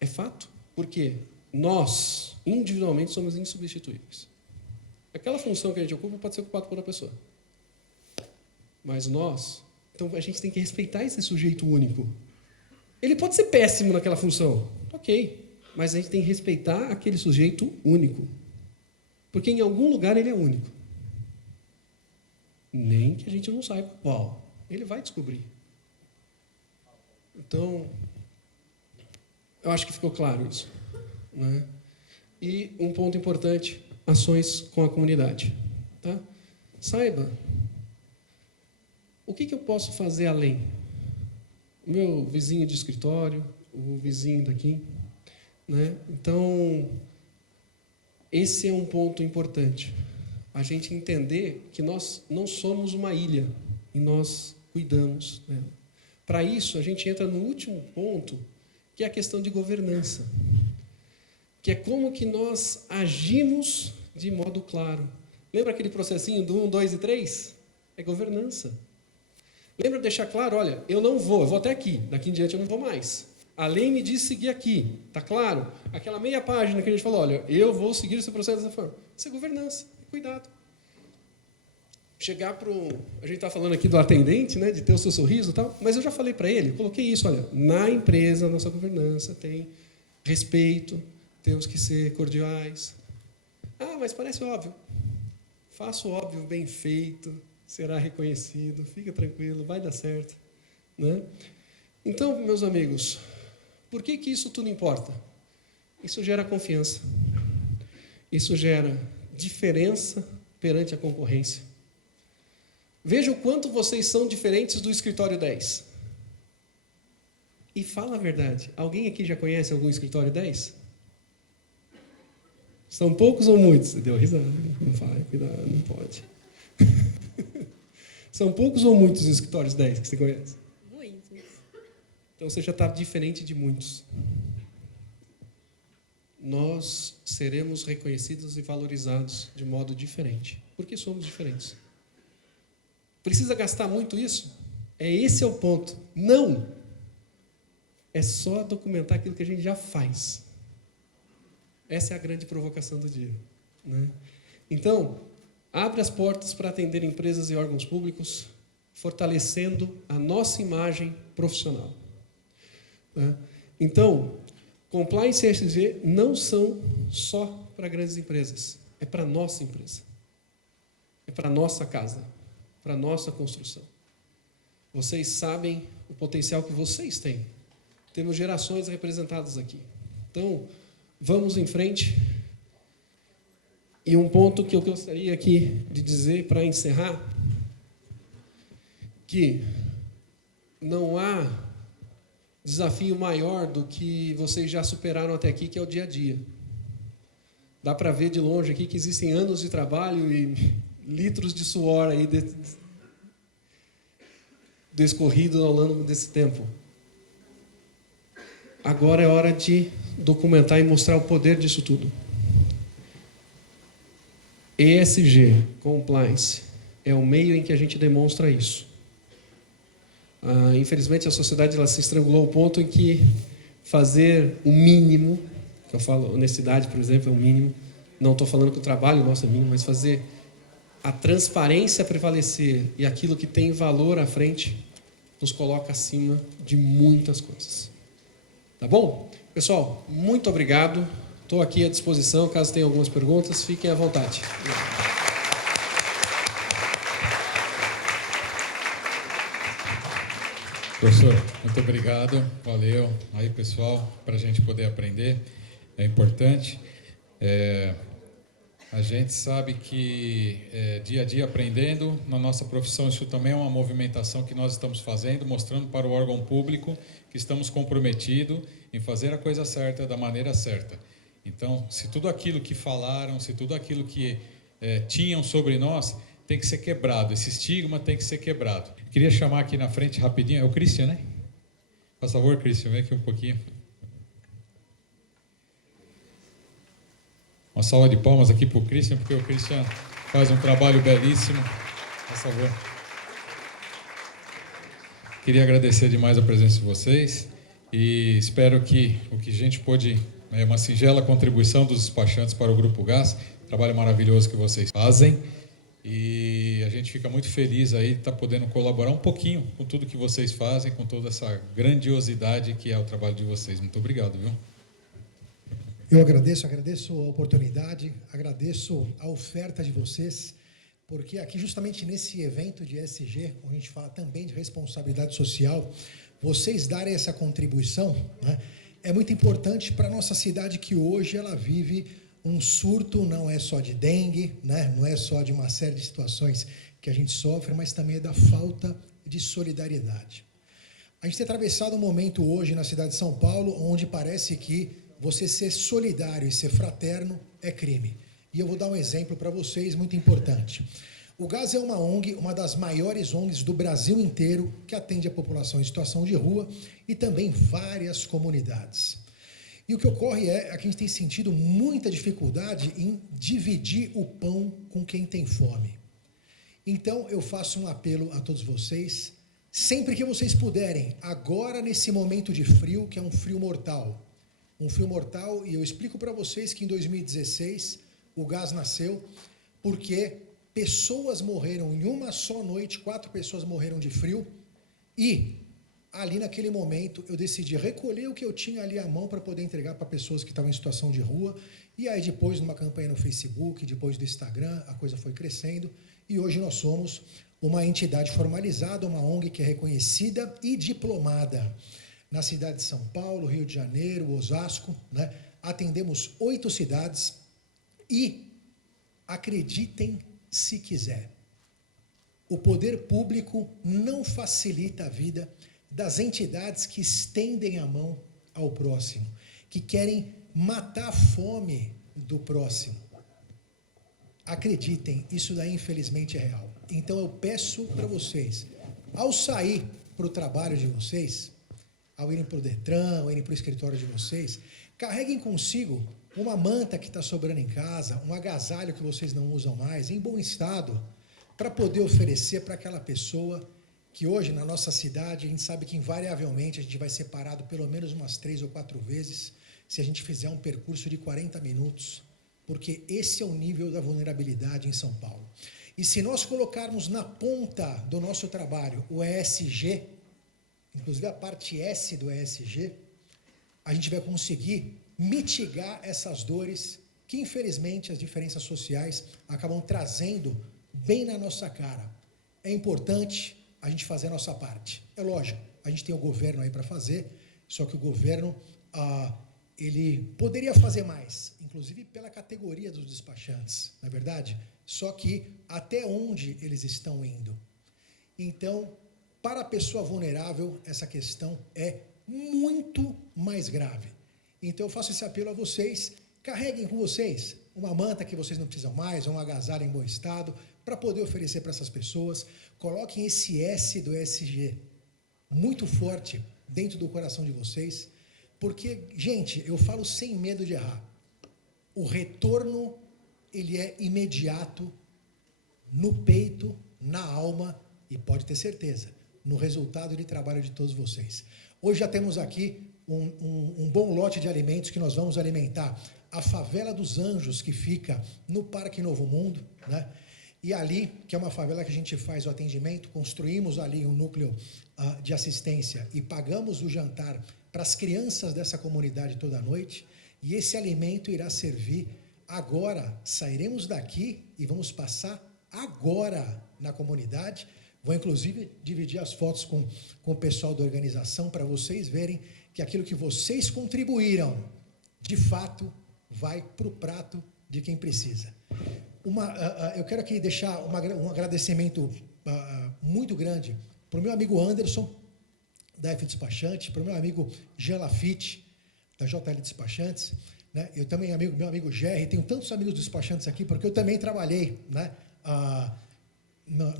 É fato. Por quê? Nós, individualmente, somos insubstituíveis. Aquela função que a gente ocupa pode ser ocupada por outra pessoa. Mas nós... Então, a gente tem que respeitar esse sujeito único. Ele pode ser péssimo naquela função. Ok. Mas a gente tem que respeitar aquele sujeito único. Porque em algum lugar ele é único. Nem que a gente não saiba qual. Ele vai descobrir. Então, eu acho que ficou claro isso, né? E um ponto importante, ações com a comunidade. Tá? Saiba, o que eu posso fazer além? O meu vizinho de escritório, o vizinho daqui, né? Então, esse é um ponto importante. A gente entender que nós não somos uma ilha e nós cuidamos dela. Para isso, a gente entra no último ponto, que é a questão de governança, que é como que nós agimos de modo claro. Lembra aquele processinho do 1, 2 e 3? É governança. Lembra de deixar claro, olha, eu vou até aqui, daqui em diante eu não vou mais. A lei me diz seguir aqui, está claro? Aquela meia página que a gente falou, olha, eu vou seguir esse processo dessa forma. Isso é governança. Cuidado. Chegar para a gente está falando aqui do atendente, né, de ter o seu sorriso e tal, mas eu já falei para ele, coloquei isso, olha, na empresa, nossa governança tem respeito, temos que ser cordiais. Ah, mas parece óbvio. Faça o óbvio bem feito, será reconhecido, fica tranquilo, vai dar certo, né? Então, meus amigos, por que isso tudo importa? Isso gera confiança. Isso gera diferença perante a concorrência. Veja o quanto vocês são diferentes do escritório 10. E fala a verdade, alguém aqui já conhece algum escritório 10? São poucos ou muitos? Você deu risada, não fala, cuidado, não pode. São poucos ou muitos escritórios 10 que você conhece? Muitos. Então você já está diferente de muitos. Nós seremos reconhecidos e valorizados de modo diferente, porque somos diferentes. Precisa gastar muito isso? Esse é o ponto. Não! É só documentar aquilo que a gente já faz. Essa é a grande provocação do dia, né? Então, abre as portas para atender empresas e órgãos públicos, fortalecendo a nossa imagem profissional, né? Então, compliance e ESG não são só para grandes empresas, é para a nossa empresa, é para a nossa casa, para a nossa construção. Vocês sabem o potencial que vocês têm. Temos gerações representadas aqui. Então, vamos em frente. E um ponto que eu gostaria aqui de dizer para encerrar, que não há desafio maior do que vocês já superaram até aqui, que é o dia a dia. Dá para ver de longe aqui que existem anos de trabalho e litros de suor aí descorrido ao longo desse tempo. Agora é hora de documentar e mostrar o poder disso tudo. ESG, Compliance, é o meio em que a gente demonstra isso. Infelizmente, a sociedade ela se estrangulou ao ponto em que fazer o mínimo, que eu falo, honestidade, por exemplo, é o mínimo, não estou falando que o trabalho nosso é mínimo, mas fazer a transparência prevalecer e aquilo que tem valor à frente, nos coloca acima de muitas coisas. Tá bom? Pessoal, muito obrigado. Estou aqui à disposição, caso tenham algumas perguntas, fiquem à vontade. Professor, muito obrigado, valeu. Aí, pessoal, para a gente poder aprender, é importante. A gente sabe que dia a dia aprendendo, na nossa profissão isso também é uma movimentação que nós estamos fazendo, mostrando para o órgão público que estamos comprometidos em fazer a coisa certa da maneira certa. Então, se tudo aquilo que falaram, se tudo aquilo que tinham sobre nós, tem que ser quebrado, esse estigma tem que ser quebrado. Queria chamar aqui na frente rapidinho, é o Christian, né? Por favor, Christian, vem aqui um pouquinho. Uma salva de palmas aqui para o Christian, porque o Christian faz um trabalho belíssimo. Por favor. Queria agradecer demais a presença de vocês e espero que o que a gente pôde, uma singela contribuição dos despachantes para o Grupo Gás, trabalho maravilhoso que vocês fazem, e a gente fica muito feliz aí de estar podendo colaborar um pouquinho com tudo que vocês fazem, com toda essa grandiosidade que é o trabalho de vocês. Muito obrigado, viu? Eu agradeço a oportunidade, agradeço a oferta de vocês, porque aqui justamente nesse evento de ESG, onde a gente fala também de responsabilidade social, vocês darem essa contribuição, né, é muito importante para a nossa cidade, que hoje ela vive um surto, não é só de dengue, né, não é só de uma série de situações que a gente sofre, mas também é da falta de solidariedade. A gente tem atravessado um momento hoje na cidade de São Paulo, onde parece que você ser solidário e ser fraterno é crime. E eu vou dar um exemplo para vocês muito importante. O Gás é uma ONG, uma das maiores ONGs do Brasil inteiro, que atende a população em situação de rua e também várias comunidades. E o que ocorre é que a gente tem sentido muita dificuldade em dividir o pão com quem tem fome. Então, eu faço um apelo a todos vocês, sempre que vocês puderem, agora nesse momento de frio, que é um frio mortal, e eu explico para vocês que em 2016 o Gás nasceu porque pessoas morreram em uma só noite, 4 pessoas morreram de frio, e ali naquele momento eu decidi recolher o que eu tinha ali à mão para poder entregar para pessoas que estavam em situação de rua, e aí depois numa campanha no Facebook, depois do Instagram, a coisa foi crescendo, e hoje nós somos uma entidade formalizada, uma ONG que é reconhecida e diplomada na cidade de São Paulo, Rio de Janeiro, Osasco, né? Atendemos 8 cidades e, acreditem se quiser, o poder público não facilita a vida das entidades que estendem a mão ao próximo, que querem matar a fome do próximo. Acreditem, isso daí infelizmente é real. Então eu peço para vocês, ao sair para o trabalho de vocês, ao irem para o Detran, ao irem para o escritório de vocês, carreguem consigo uma manta que está sobrando em casa, um agasalho que vocês não usam mais, em bom estado, para poder oferecer para aquela pessoa que hoje na nossa cidade, a gente sabe que invariavelmente a gente vai ser parado pelo menos umas 3 ou 4 vezes, se a gente fizer um percurso de 40 minutos, porque esse é o nível da vulnerabilidade em São Paulo. E se nós colocarmos na ponta do nosso trabalho o ESG, inclusive a parte S do ESG, a gente vai conseguir mitigar essas dores que, infelizmente, as diferenças sociais acabam trazendo bem na nossa cara. É importante a gente fazer a nossa parte. É lógico, a gente tem o governo aí para fazer, só que o governo, ele poderia fazer mais, inclusive pela categoria dos despachantes, não é verdade? Só que até onde eles estão indo? Então, para a pessoa vulnerável, essa questão é muito mais grave. Então eu faço esse apelo a vocês, carreguem com vocês uma manta que vocês não precisam mais, ou um agasalho em bom estado, para poder oferecer para essas pessoas. Coloquem esse S do ESG muito forte dentro do coração de vocês, porque, gente, eu falo sem medo de errar, o retorno, ele é imediato, no peito, na alma, e pode ter certeza, no resultado de trabalho de todos vocês. Hoje já temos aqui um bom lote de alimentos que nós vamos alimentar a Favela dos Anjos, que fica no Parque Novo Mundo, né? E ali, que é uma favela que a gente faz o atendimento, construímos ali um núcleo de assistência e pagamos o jantar para as crianças dessa comunidade toda noite, e esse alimento irá servir agora. Sairemos daqui e vamos passar agora na comunidade. Vou, inclusive, dividir as fotos com o pessoal da organização para vocês verem que aquilo que vocês contribuíram, de fato, vai para o prato de quem precisa. Eu quero aqui deixar um agradecimento muito grande para o meu amigo Anderson, da F Despachante, para o meu amigo Jean Lafitte, da JL Despachantes, né? Eu também, meu amigo Gerry, tenho tantos amigos despachantes aqui, porque eu também trabalhei, né,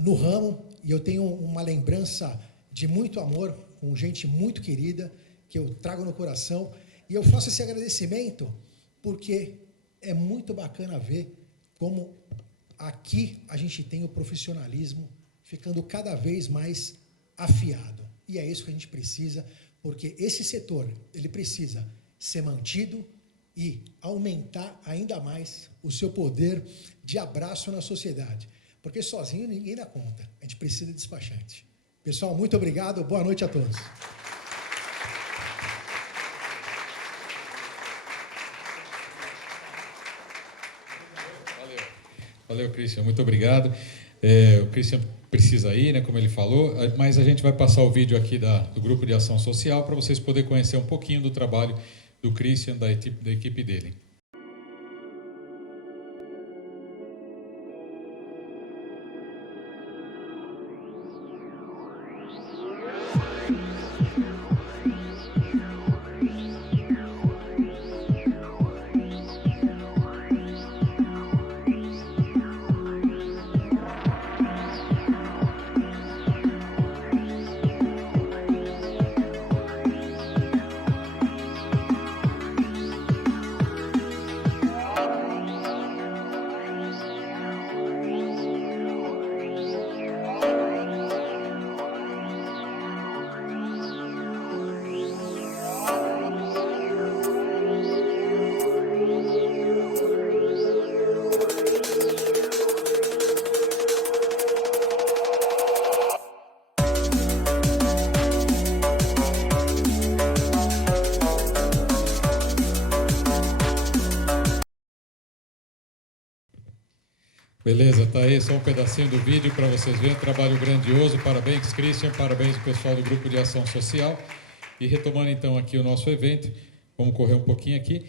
no ramo, e eu tenho uma lembrança de muito amor, com gente muito querida, que eu trago no coração, e eu faço esse agradecimento porque é muito bacana ver como aqui a gente tem o profissionalismo ficando cada vez mais afiado. E é isso que a gente precisa, porque esse setor, ele precisa ser mantido e aumentar ainda mais o seu poder de abraço na sociedade. Porque sozinho ninguém dá conta. A gente precisa de despachante. Pessoal, muito obrigado. Boa noite a todos. Valeu, Christian. Muito obrigado. O Christian precisa ir, né, como ele falou, mas a gente vai passar o vídeo aqui do Grupo de Ação Social para vocês poderem conhecer um pouquinho do trabalho do Christian, da equipe dele. Beleza, tá aí só um pedacinho do vídeo para vocês verem, trabalho grandioso, parabéns Christian, parabéns ao pessoal do Grupo de Ação Social. E retomando então aqui o nosso evento, vamos correr um pouquinho aqui,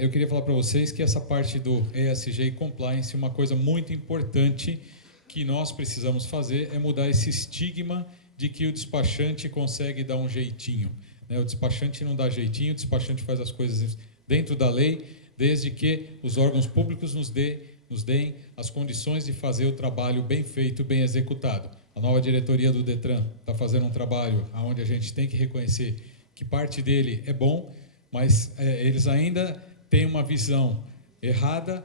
eu queria falar para vocês que essa parte do ESG e Compliance, uma coisa muito importante que nós precisamos fazer é mudar esse estigma de que o despachante consegue dar um jeitinho, né? O despachante não dá jeitinho, o despachante faz as coisas dentro da lei, desde que os órgãos públicos nos deem as condições de fazer o trabalho bem feito, bem executado. A nova diretoria do Detran está fazendo um trabalho onde a gente tem que reconhecer que parte dele é bom, mas eles ainda têm uma visão errada,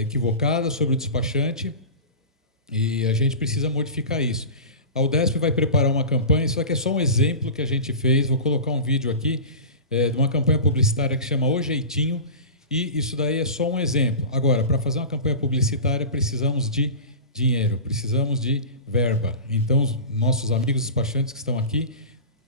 equivocada sobre o despachante, e a gente precisa modificar isso. A UDESP vai preparar uma campanha, isso aqui é só um exemplo que a gente fez, vou colocar um vídeo aqui, de uma campanha publicitária que chama O Jeitinho, e isso daí é só um exemplo. Agora, para fazer uma campanha publicitária, precisamos de dinheiro, precisamos de verba. Então, os nossos amigos despachantes que estão aqui,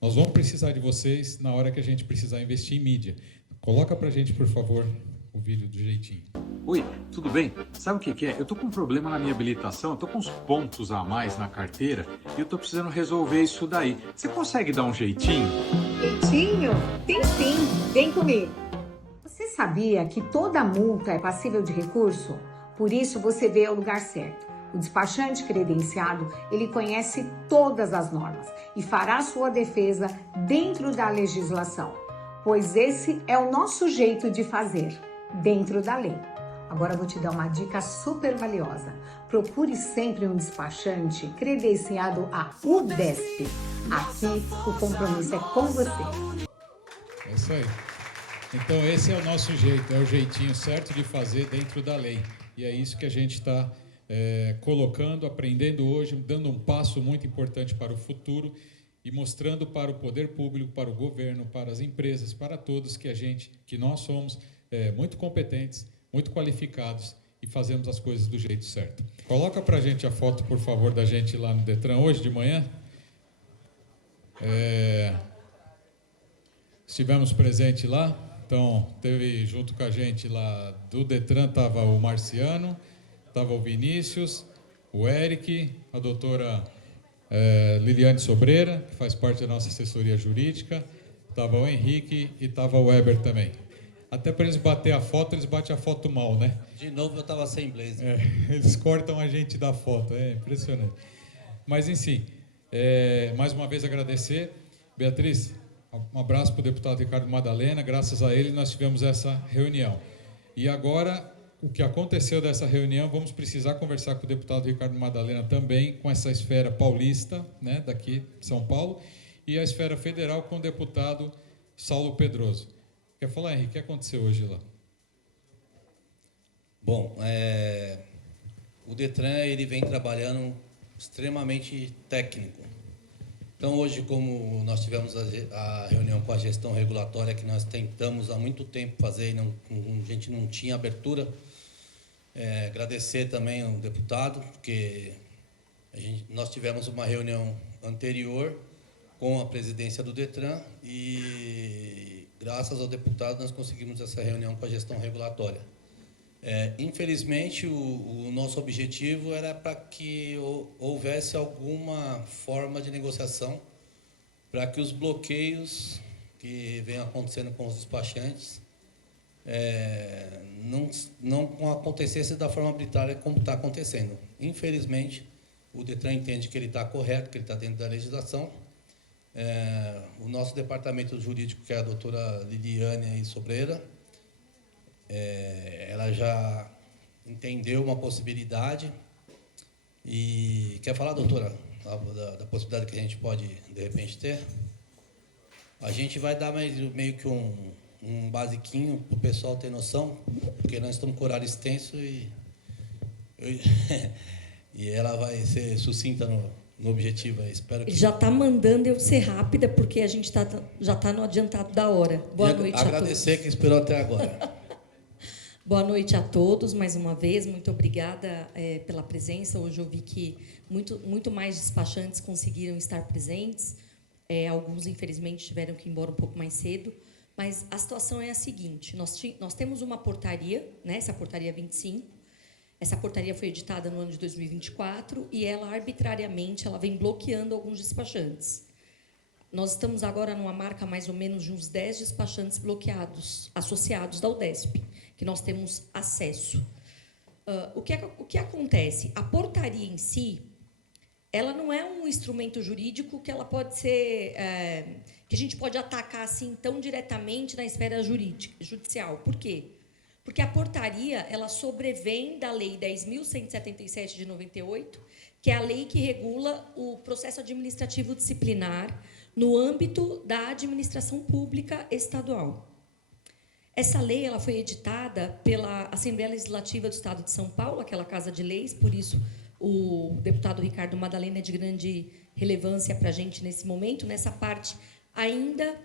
nós vamos precisar de vocês na hora que a gente precisar investir em mídia. Coloca para a gente, por favor, o vídeo do jeitinho. Oi, tudo bem? Sabe o que é? Eu tô com um problema na minha habilitação, eu tô com uns pontos a mais na carteira e eu tô precisando resolver isso daí. Você consegue dar um jeitinho? Jeitinho? Tem sim, vem comigo. Você sabia que toda multa é passível de recurso? Por isso você veio ao lugar certo. O despachante credenciado, ele conhece todas as normas e fará sua defesa dentro da legislação, pois esse é o nosso jeito de fazer, dentro da lei. Agora eu vou te dar uma dica super valiosa. Procure sempre um despachante credenciado à UDESP. Aqui o compromisso é com você. É isso aí. Então esse é o nosso jeito, é o jeitinho certo de fazer dentro da lei. E é isso que a gente está colocando, aprendendo hoje, dando um passo muito importante para o futuro e mostrando para o poder público, para o governo, para as empresas, para todos que nós somos muito competentes, muito qualificados e fazemos as coisas do jeito certo. Coloca para a gente a foto, por favor, da gente lá no Detran hoje de manhã. Estivemos presentes lá. Então, teve junto com a gente lá do Detran, estava o Marciano, estava o Vinícius, o Eric, a doutora Liliane Sobreira, que faz parte da nossa assessoria jurídica, estava o Henrique e estava o Weber também. Até para eles bater a foto, eles batem a foto mal, né? De novo eu estava sem blazer. Eles cortam a gente da foto, é impressionante. Mas, enfim, mais uma vez agradecer. Beatriz, um abraço para o deputado Ricardo Madalena. Graças a ele nós tivemos essa reunião. E agora, o que aconteceu dessa reunião, vamos precisar conversar com o deputado Ricardo Madalena também, com essa esfera paulista, né, daqui de São Paulo, e a esfera federal com o deputado Saulo Pedroso. Quer falar, Henrique, o que aconteceu hoje lá? Bom, o Detran ele vem trabalhando extremamente técnico. Então, hoje, como nós tivemos a reunião com a gestão regulatória, que nós tentamos há muito tempo fazer e a gente não tinha abertura, agradecer também ao deputado, porque nós tivemos uma reunião anterior com a presidência do Detran e, graças ao deputado, nós conseguimos essa reunião com a gestão regulatória. Infelizmente, o nosso objetivo era para que houvesse alguma forma de negociação para que os bloqueios que vêm acontecendo com os despachantes não acontecesse da forma arbitrária como está acontecendo. Infelizmente, o Detran entende que ele está correto, que ele está dentro da legislação. O nosso departamento jurídico, que é a doutora Liliane Sobreira, ela já entendeu uma possibilidade e quer falar, doutora, da possibilidade que a gente pode, de repente, ter? A gente vai dar meio que um basiquinho para o pessoal ter noção, porque nós estamos com horário extenso e ela vai ser sucinta no objetivo. Espero que... Ele já está mandando eu ser rápida, porque a gente já está no adiantado da hora. Boa noite a todos. Agradecer que esperou até agora. Boa noite a todos, mais uma vez. Muito obrigada pela presença. Hoje eu vi que muito mais despachantes conseguiram estar presentes. Alguns, infelizmente, tiveram que ir embora um pouco mais cedo. Mas a situação é a seguinte. Nós temos uma portaria, né, essa portaria 25. Essa portaria foi editada no ano de 2024 e ela, arbitrariamente, ela vem bloqueando alguns despachantes. Nós estamos agora numa marca mais ou menos de uns 10 despachantes bloqueados, associados da UDESP, que nós temos acesso. O que acontece? A portaria em si, ela não é um instrumento jurídico que ela pode ser, que a gente pode atacar assim tão diretamente na esfera judicial. Por quê? Porque a portaria, ela sobrevém da Lei 10.177 de 98, que é a lei que regula o processo administrativo disciplinar no âmbito da administração pública estadual. Essa lei ela foi editada pela Assembleia Legislativa do Estado de São Paulo, aquela Casa de Leis, por isso o deputado Ricardo Madalena é de grande relevância para a gente nesse momento, nessa parte ainda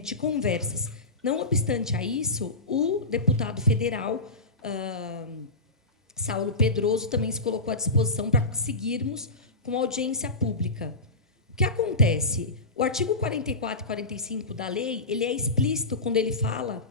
de conversas. Não obstante a isso, o deputado federal Saulo Pedroso também se colocou à disposição para seguirmos com audiência pública. O que acontece? O artigo 44 e 45 da lei, ele é explícito quando ele fala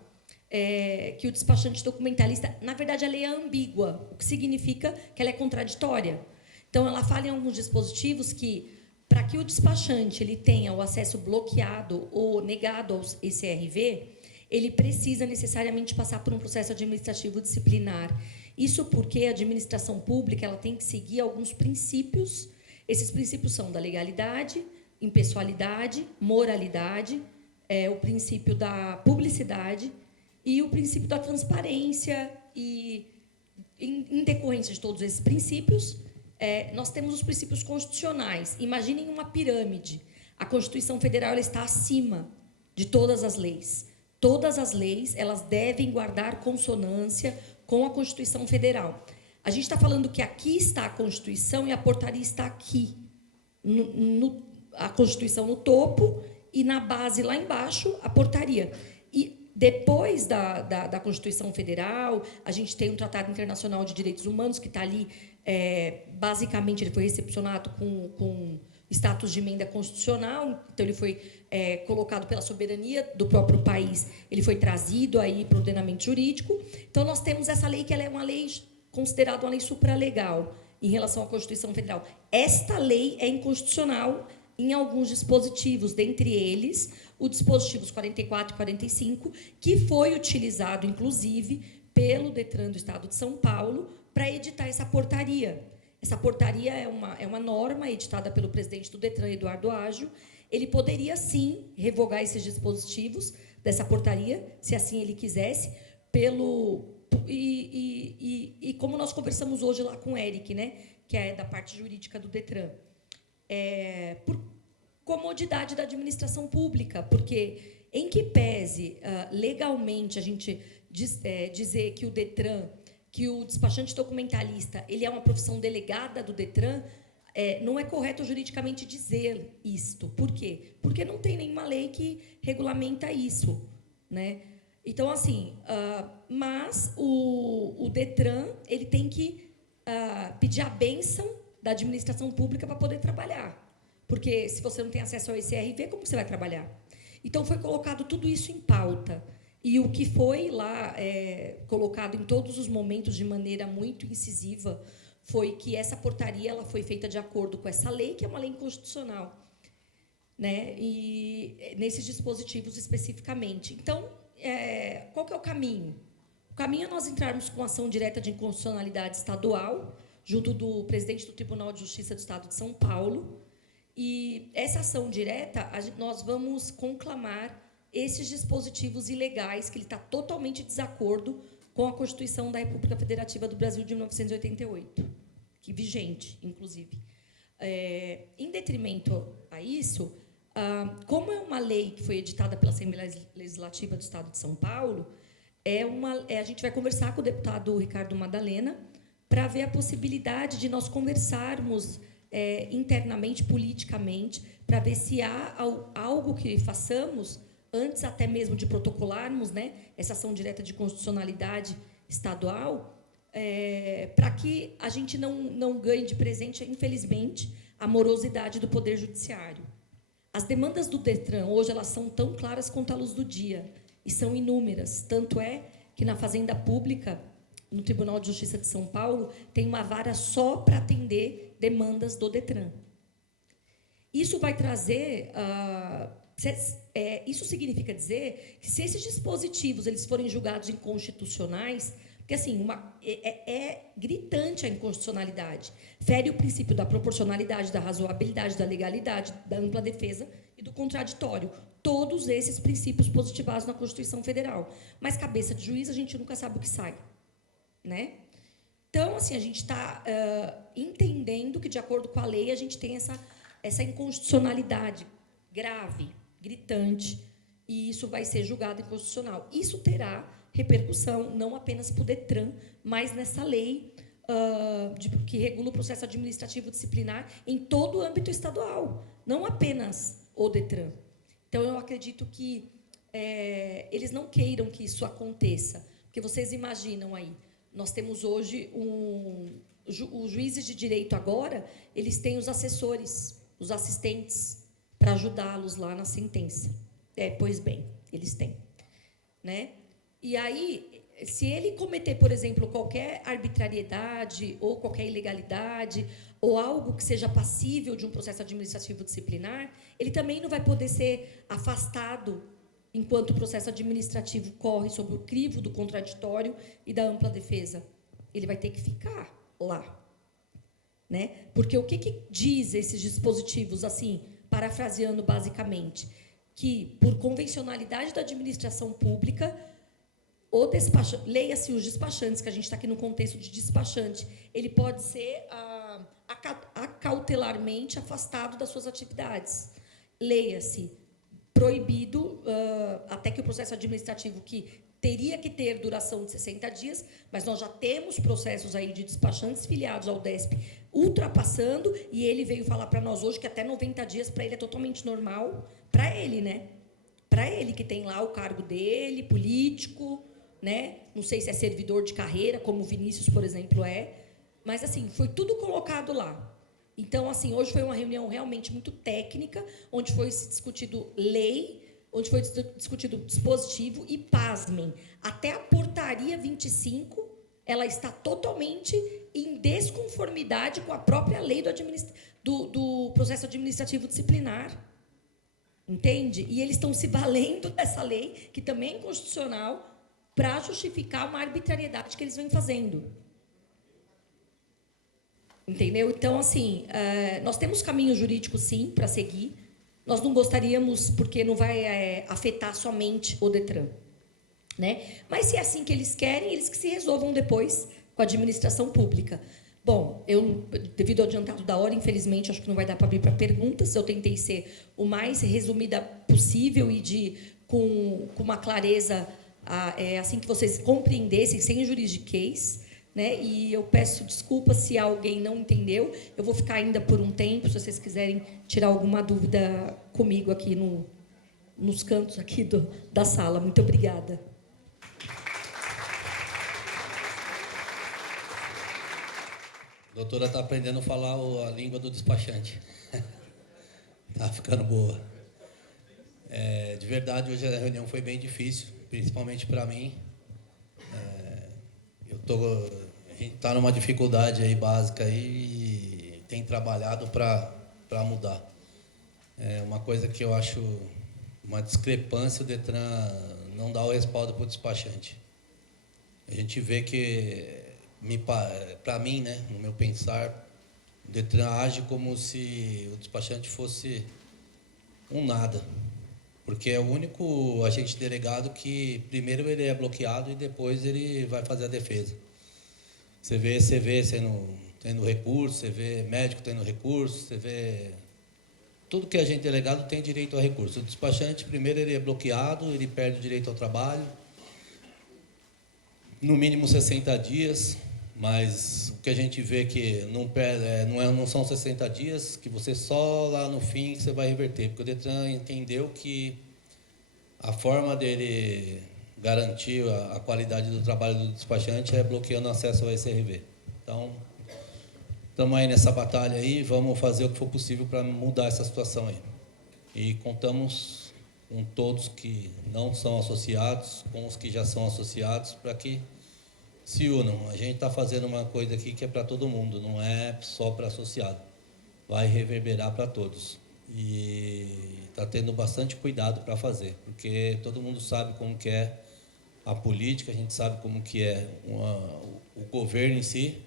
que o despachante documentalista, na verdade, a lei é ambígua, o que significa que ela é contraditória. Então, ela fala em alguns dispositivos que, para que o despachante ele tenha o acesso bloqueado ou negado ao ECRV, ele precisa necessariamente passar por um processo administrativo disciplinar. Isso porque a administração pública ela tem que seguir alguns princípios. Esses princípios são da legalidade, impessoalidade, moralidade, o princípio da publicidade e o princípio da transparência. E, em decorrência de todos esses princípios, nós temos os princípios constitucionais. Imaginem uma pirâmide. A Constituição Federal ela está acima de todas as leis. Todas as leis elas devem guardar consonância com a Constituição Federal. A gente está falando que aqui está a Constituição e a portaria está aqui. A Constituição no topo e na base, lá embaixo, a portaria. E depois da Constituição Federal, a gente tem um Tratado Internacional de Direitos Humanos, que está ali, basicamente, ele foi recepcionado com status de emenda constitucional, então ele foi colocado pela soberania do próprio país, ele foi trazido aí para o ordenamento jurídico. Então, nós temos essa lei, que ela é uma lei considerada uma lei supralegal em relação à Constituição Federal. Esta lei é inconstitucional, em alguns dispositivos, dentre eles os dispositivos 44 e 45, que foi utilizado, inclusive, pelo DETRAN do Estado de São Paulo para editar essa portaria. Essa portaria é uma norma editada pelo presidente do DETRAN, Eduardo Ágio. Ele poderia, sim, revogar esses dispositivos dessa portaria, se assim ele quisesse, e como nós conversamos hoje lá com o Eric, né, que é da parte jurídica do DETRAN, por comodidade da administração pública, porque, em que pese legalmente a gente dizer que o DETRAN, que o despachante documentalista, ele é uma profissão delegada do DETRAN, não é correto juridicamente dizer isto. Por quê? Porque não tem nenhuma lei que regulamenta isso, né? Então, assim, mas o DETRAN, ele tem que pedir a bênção da administração pública para poder trabalhar. Porque se você não tem acesso ao ICRV, como você vai trabalhar? Então, foi colocado tudo isso em pauta. E o que foi lá colocado em todos os momentos de maneira muito incisiva foi que essa portaria ela foi feita de acordo com essa lei, que é uma lei inconstitucional, né? E nesses dispositivos especificamente. Então, qual que é o caminho? O caminho é nós entrarmos com ação direta de inconstitucionalidade estadual, junto do presidente do Tribunal de Justiça do Estado de São Paulo. E essa ação direta, nós vamos conclamar esses dispositivos ilegais, que ele está totalmente em desacordo com a Constituição da República Federativa do Brasil de 1988, que vigente, inclusive. Em detrimento a isso, como é uma lei que foi editada pela Assembleia Legislativa do Estado de São Paulo, a gente vai conversar com o deputado Ricardo Madalena para ver a possibilidade de nós conversarmos internamente, politicamente, para ver se há algo que façamos antes até mesmo de protocolarmos, né, essa ação direta de constitucionalidade estadual, para que a gente não ganhe de presente, infelizmente, a morosidade do Poder Judiciário. As demandas do DETRAN, hoje, elas são tão claras quanto a luz do dia, e são inúmeras. Tanto é que, na Fazenda Pública, no Tribunal de Justiça de São Paulo, tem uma vara só para atender demandas do DETRAN. Isso vai trazer... isso significa dizer que, se esses dispositivos eles forem julgados inconstitucionais, porque assim, gritante a inconstitucionalidade, fere o princípio da proporcionalidade, da razoabilidade, da legalidade, da ampla defesa e do contraditório. Todos esses princípios positivados na Constituição Federal. Mas, cabeça de juiz, a gente nunca sabe o que sai, né? Então, assim, a gente está entendendo que, de acordo com a lei, a gente tem essa inconstitucionalidade grave, gritante, e isso vai ser julgado inconstitucional. Isso terá repercussão não apenas para o DETRAN, mas nessa lei que regula o processo administrativo disciplinar em todo o âmbito estadual, não apenas o DETRAN. Então, eu acredito que eles não queiram que isso aconteça, porque vocês imaginam aí, nós temos hoje os juízes de direito agora, eles têm os assessores, os assistentes, para ajudá-los lá na sentença. Pois bem, eles têm, né? E aí, se ele cometer, por exemplo, qualquer arbitrariedade ou qualquer ilegalidade ou algo que seja passível de um processo administrativo disciplinar, ele também não vai poder ser afastado enquanto o processo administrativo corre sob o crivo do contraditório e da ampla defesa. Ele vai ter que ficar lá, né? Porque o que diz esses dispositivos, assim, parafraseando basicamente, que, por convencionalidade da administração pública, leia-se os despachantes, que a gente está aqui no contexto de despachante, ele pode ser acautelarmente afastado das suas atividades. Leia-se, proibido, até que o processo administrativo, que teria que ter duração de 60 dias, mas nós já temos processos aí de despachantes filiados ao DESP ultrapassando, e ele veio falar para nós hoje que até 90 dias para ele é totalmente normal, para ele, né? Para ele, que tem lá o cargo dele, político, né? Não sei se é servidor de carreira, como o Vinícius, por exemplo, mas, assim, foi tudo colocado lá. Então, assim, hoje foi uma reunião realmente muito técnica, onde foi discutido lei, onde foi discutido dispositivo e, pasmem, até a portaria 25 ela está totalmente em desconformidade com a própria lei do processo administrativo disciplinar. Entende? E eles estão se valendo dessa lei, que também é inconstitucional, para justificar uma arbitrariedade que eles vêm fazendo. Entendeu? Então, assim, nós temos caminho jurídico, sim, para seguir. Nós não gostaríamos, porque não vai afetar somente o Detran, né? Mas se é assim que eles querem, eles que se resolvam depois com a administração pública. Bom, eu, devido ao adiantado da hora, infelizmente, acho que não vai dar para abrir para perguntas. Eu tentei ser o mais resumida possível e com uma clareza, assim que vocês compreendessem, sem juridiquês, né? E eu peço desculpa se alguém não entendeu. Eu vou ficar ainda por um tempo, se vocês quiserem tirar alguma dúvida comigo aqui nos cantos aqui da sala. Muito obrigada. A doutora está aprendendo a falar a língua do despachante. Está ficando boa. De verdade, hoje a reunião foi bem difícil, principalmente para mim. A gente está numa dificuldade aí básica aí e tem trabalhado para mudar. Uma coisa que eu acho uma discrepância, o Detran não dá o respaldo para o despachante. A gente vê que, para mim, né, no meu pensar, o Detran age como se o despachante fosse um nada. Porque é o único agente delegado que primeiro ele é bloqueado e depois ele vai fazer a defesa. Você vê tendo recurso, você vê médico tendo recurso, você vê... Tudo que é agente delegado tem direito a recurso. O despachante, primeiro, ele é bloqueado, ele perde o direito ao trabalho, no mínimo 60 dias, mas o que a gente vê que não são 60 dias, que você só lá no fim você vai reverter, porque o Detran entendeu que a forma dele garantir a qualidade do trabalho do despachante é bloqueando o acesso ao SRV. Então, estamos aí nessa batalha aí, vamos fazer o que for possível para mudar essa situação aí. E contamos com todos que não são associados, com os que já são associados, para que se unam. A gente está fazendo uma coisa aqui que é para todo mundo, não é só para associado. Vai reverberar para todos. E está tendo bastante cuidado para fazer, porque todo mundo sabe como que é a política, a gente sabe como que é o governo em si.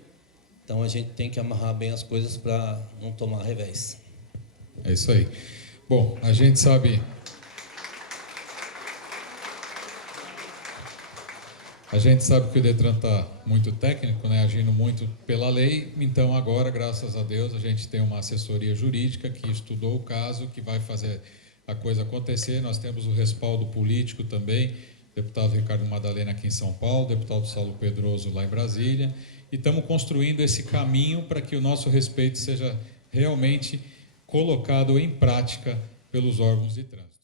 Então a gente tem que amarrar bem as coisas para não tomar revés. É isso aí. Bom, a gente sabe... A gente sabe que o Detran está muito técnico, né, agindo muito pela lei, então agora, graças a Deus, a gente tem uma assessoria jurídica que estudou o caso, que vai fazer a coisa acontecer. Nós temos o respaldo político também, deputado Ricardo Madalena aqui em São Paulo, deputado Saulo Pedroso lá em Brasília, e estamos construindo esse caminho para que o nosso respeito seja realmente colocado em prática pelos órgãos de trânsito.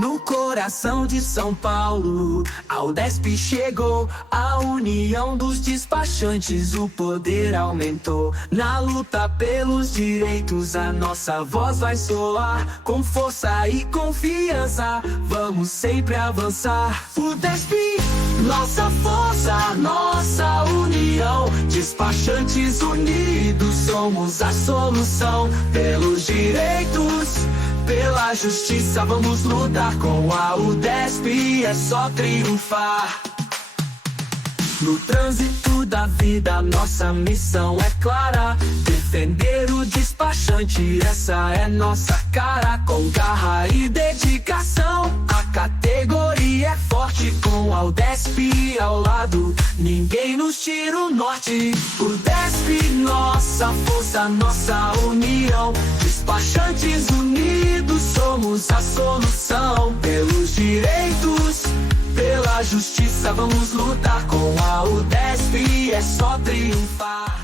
No coração de São Paulo, a UDESP chegou, a união dos despachantes, o poder aumentou. Na luta pelos direitos, a nossa voz vai soar, com força e confiança, vamos sempre avançar. UDESP, nossa força, nossa união, despachantes unidos, somos a solução. Pelos direitos, pela justiça, vamos lutar com a UDESP, é só triunfar. No trânsito da vida, nossa missão é clara, defender o despachante, essa é nossa cara. Com garra e dedicação, a categoria é forte, com a UDESP ao lado, ninguém nos tira o norte. UDESP, nossa força, nossa união, despachantes unidos, somos a solução. Pelos direitos, pela justiça, vamos lutar com a UDESP, é só triunfar.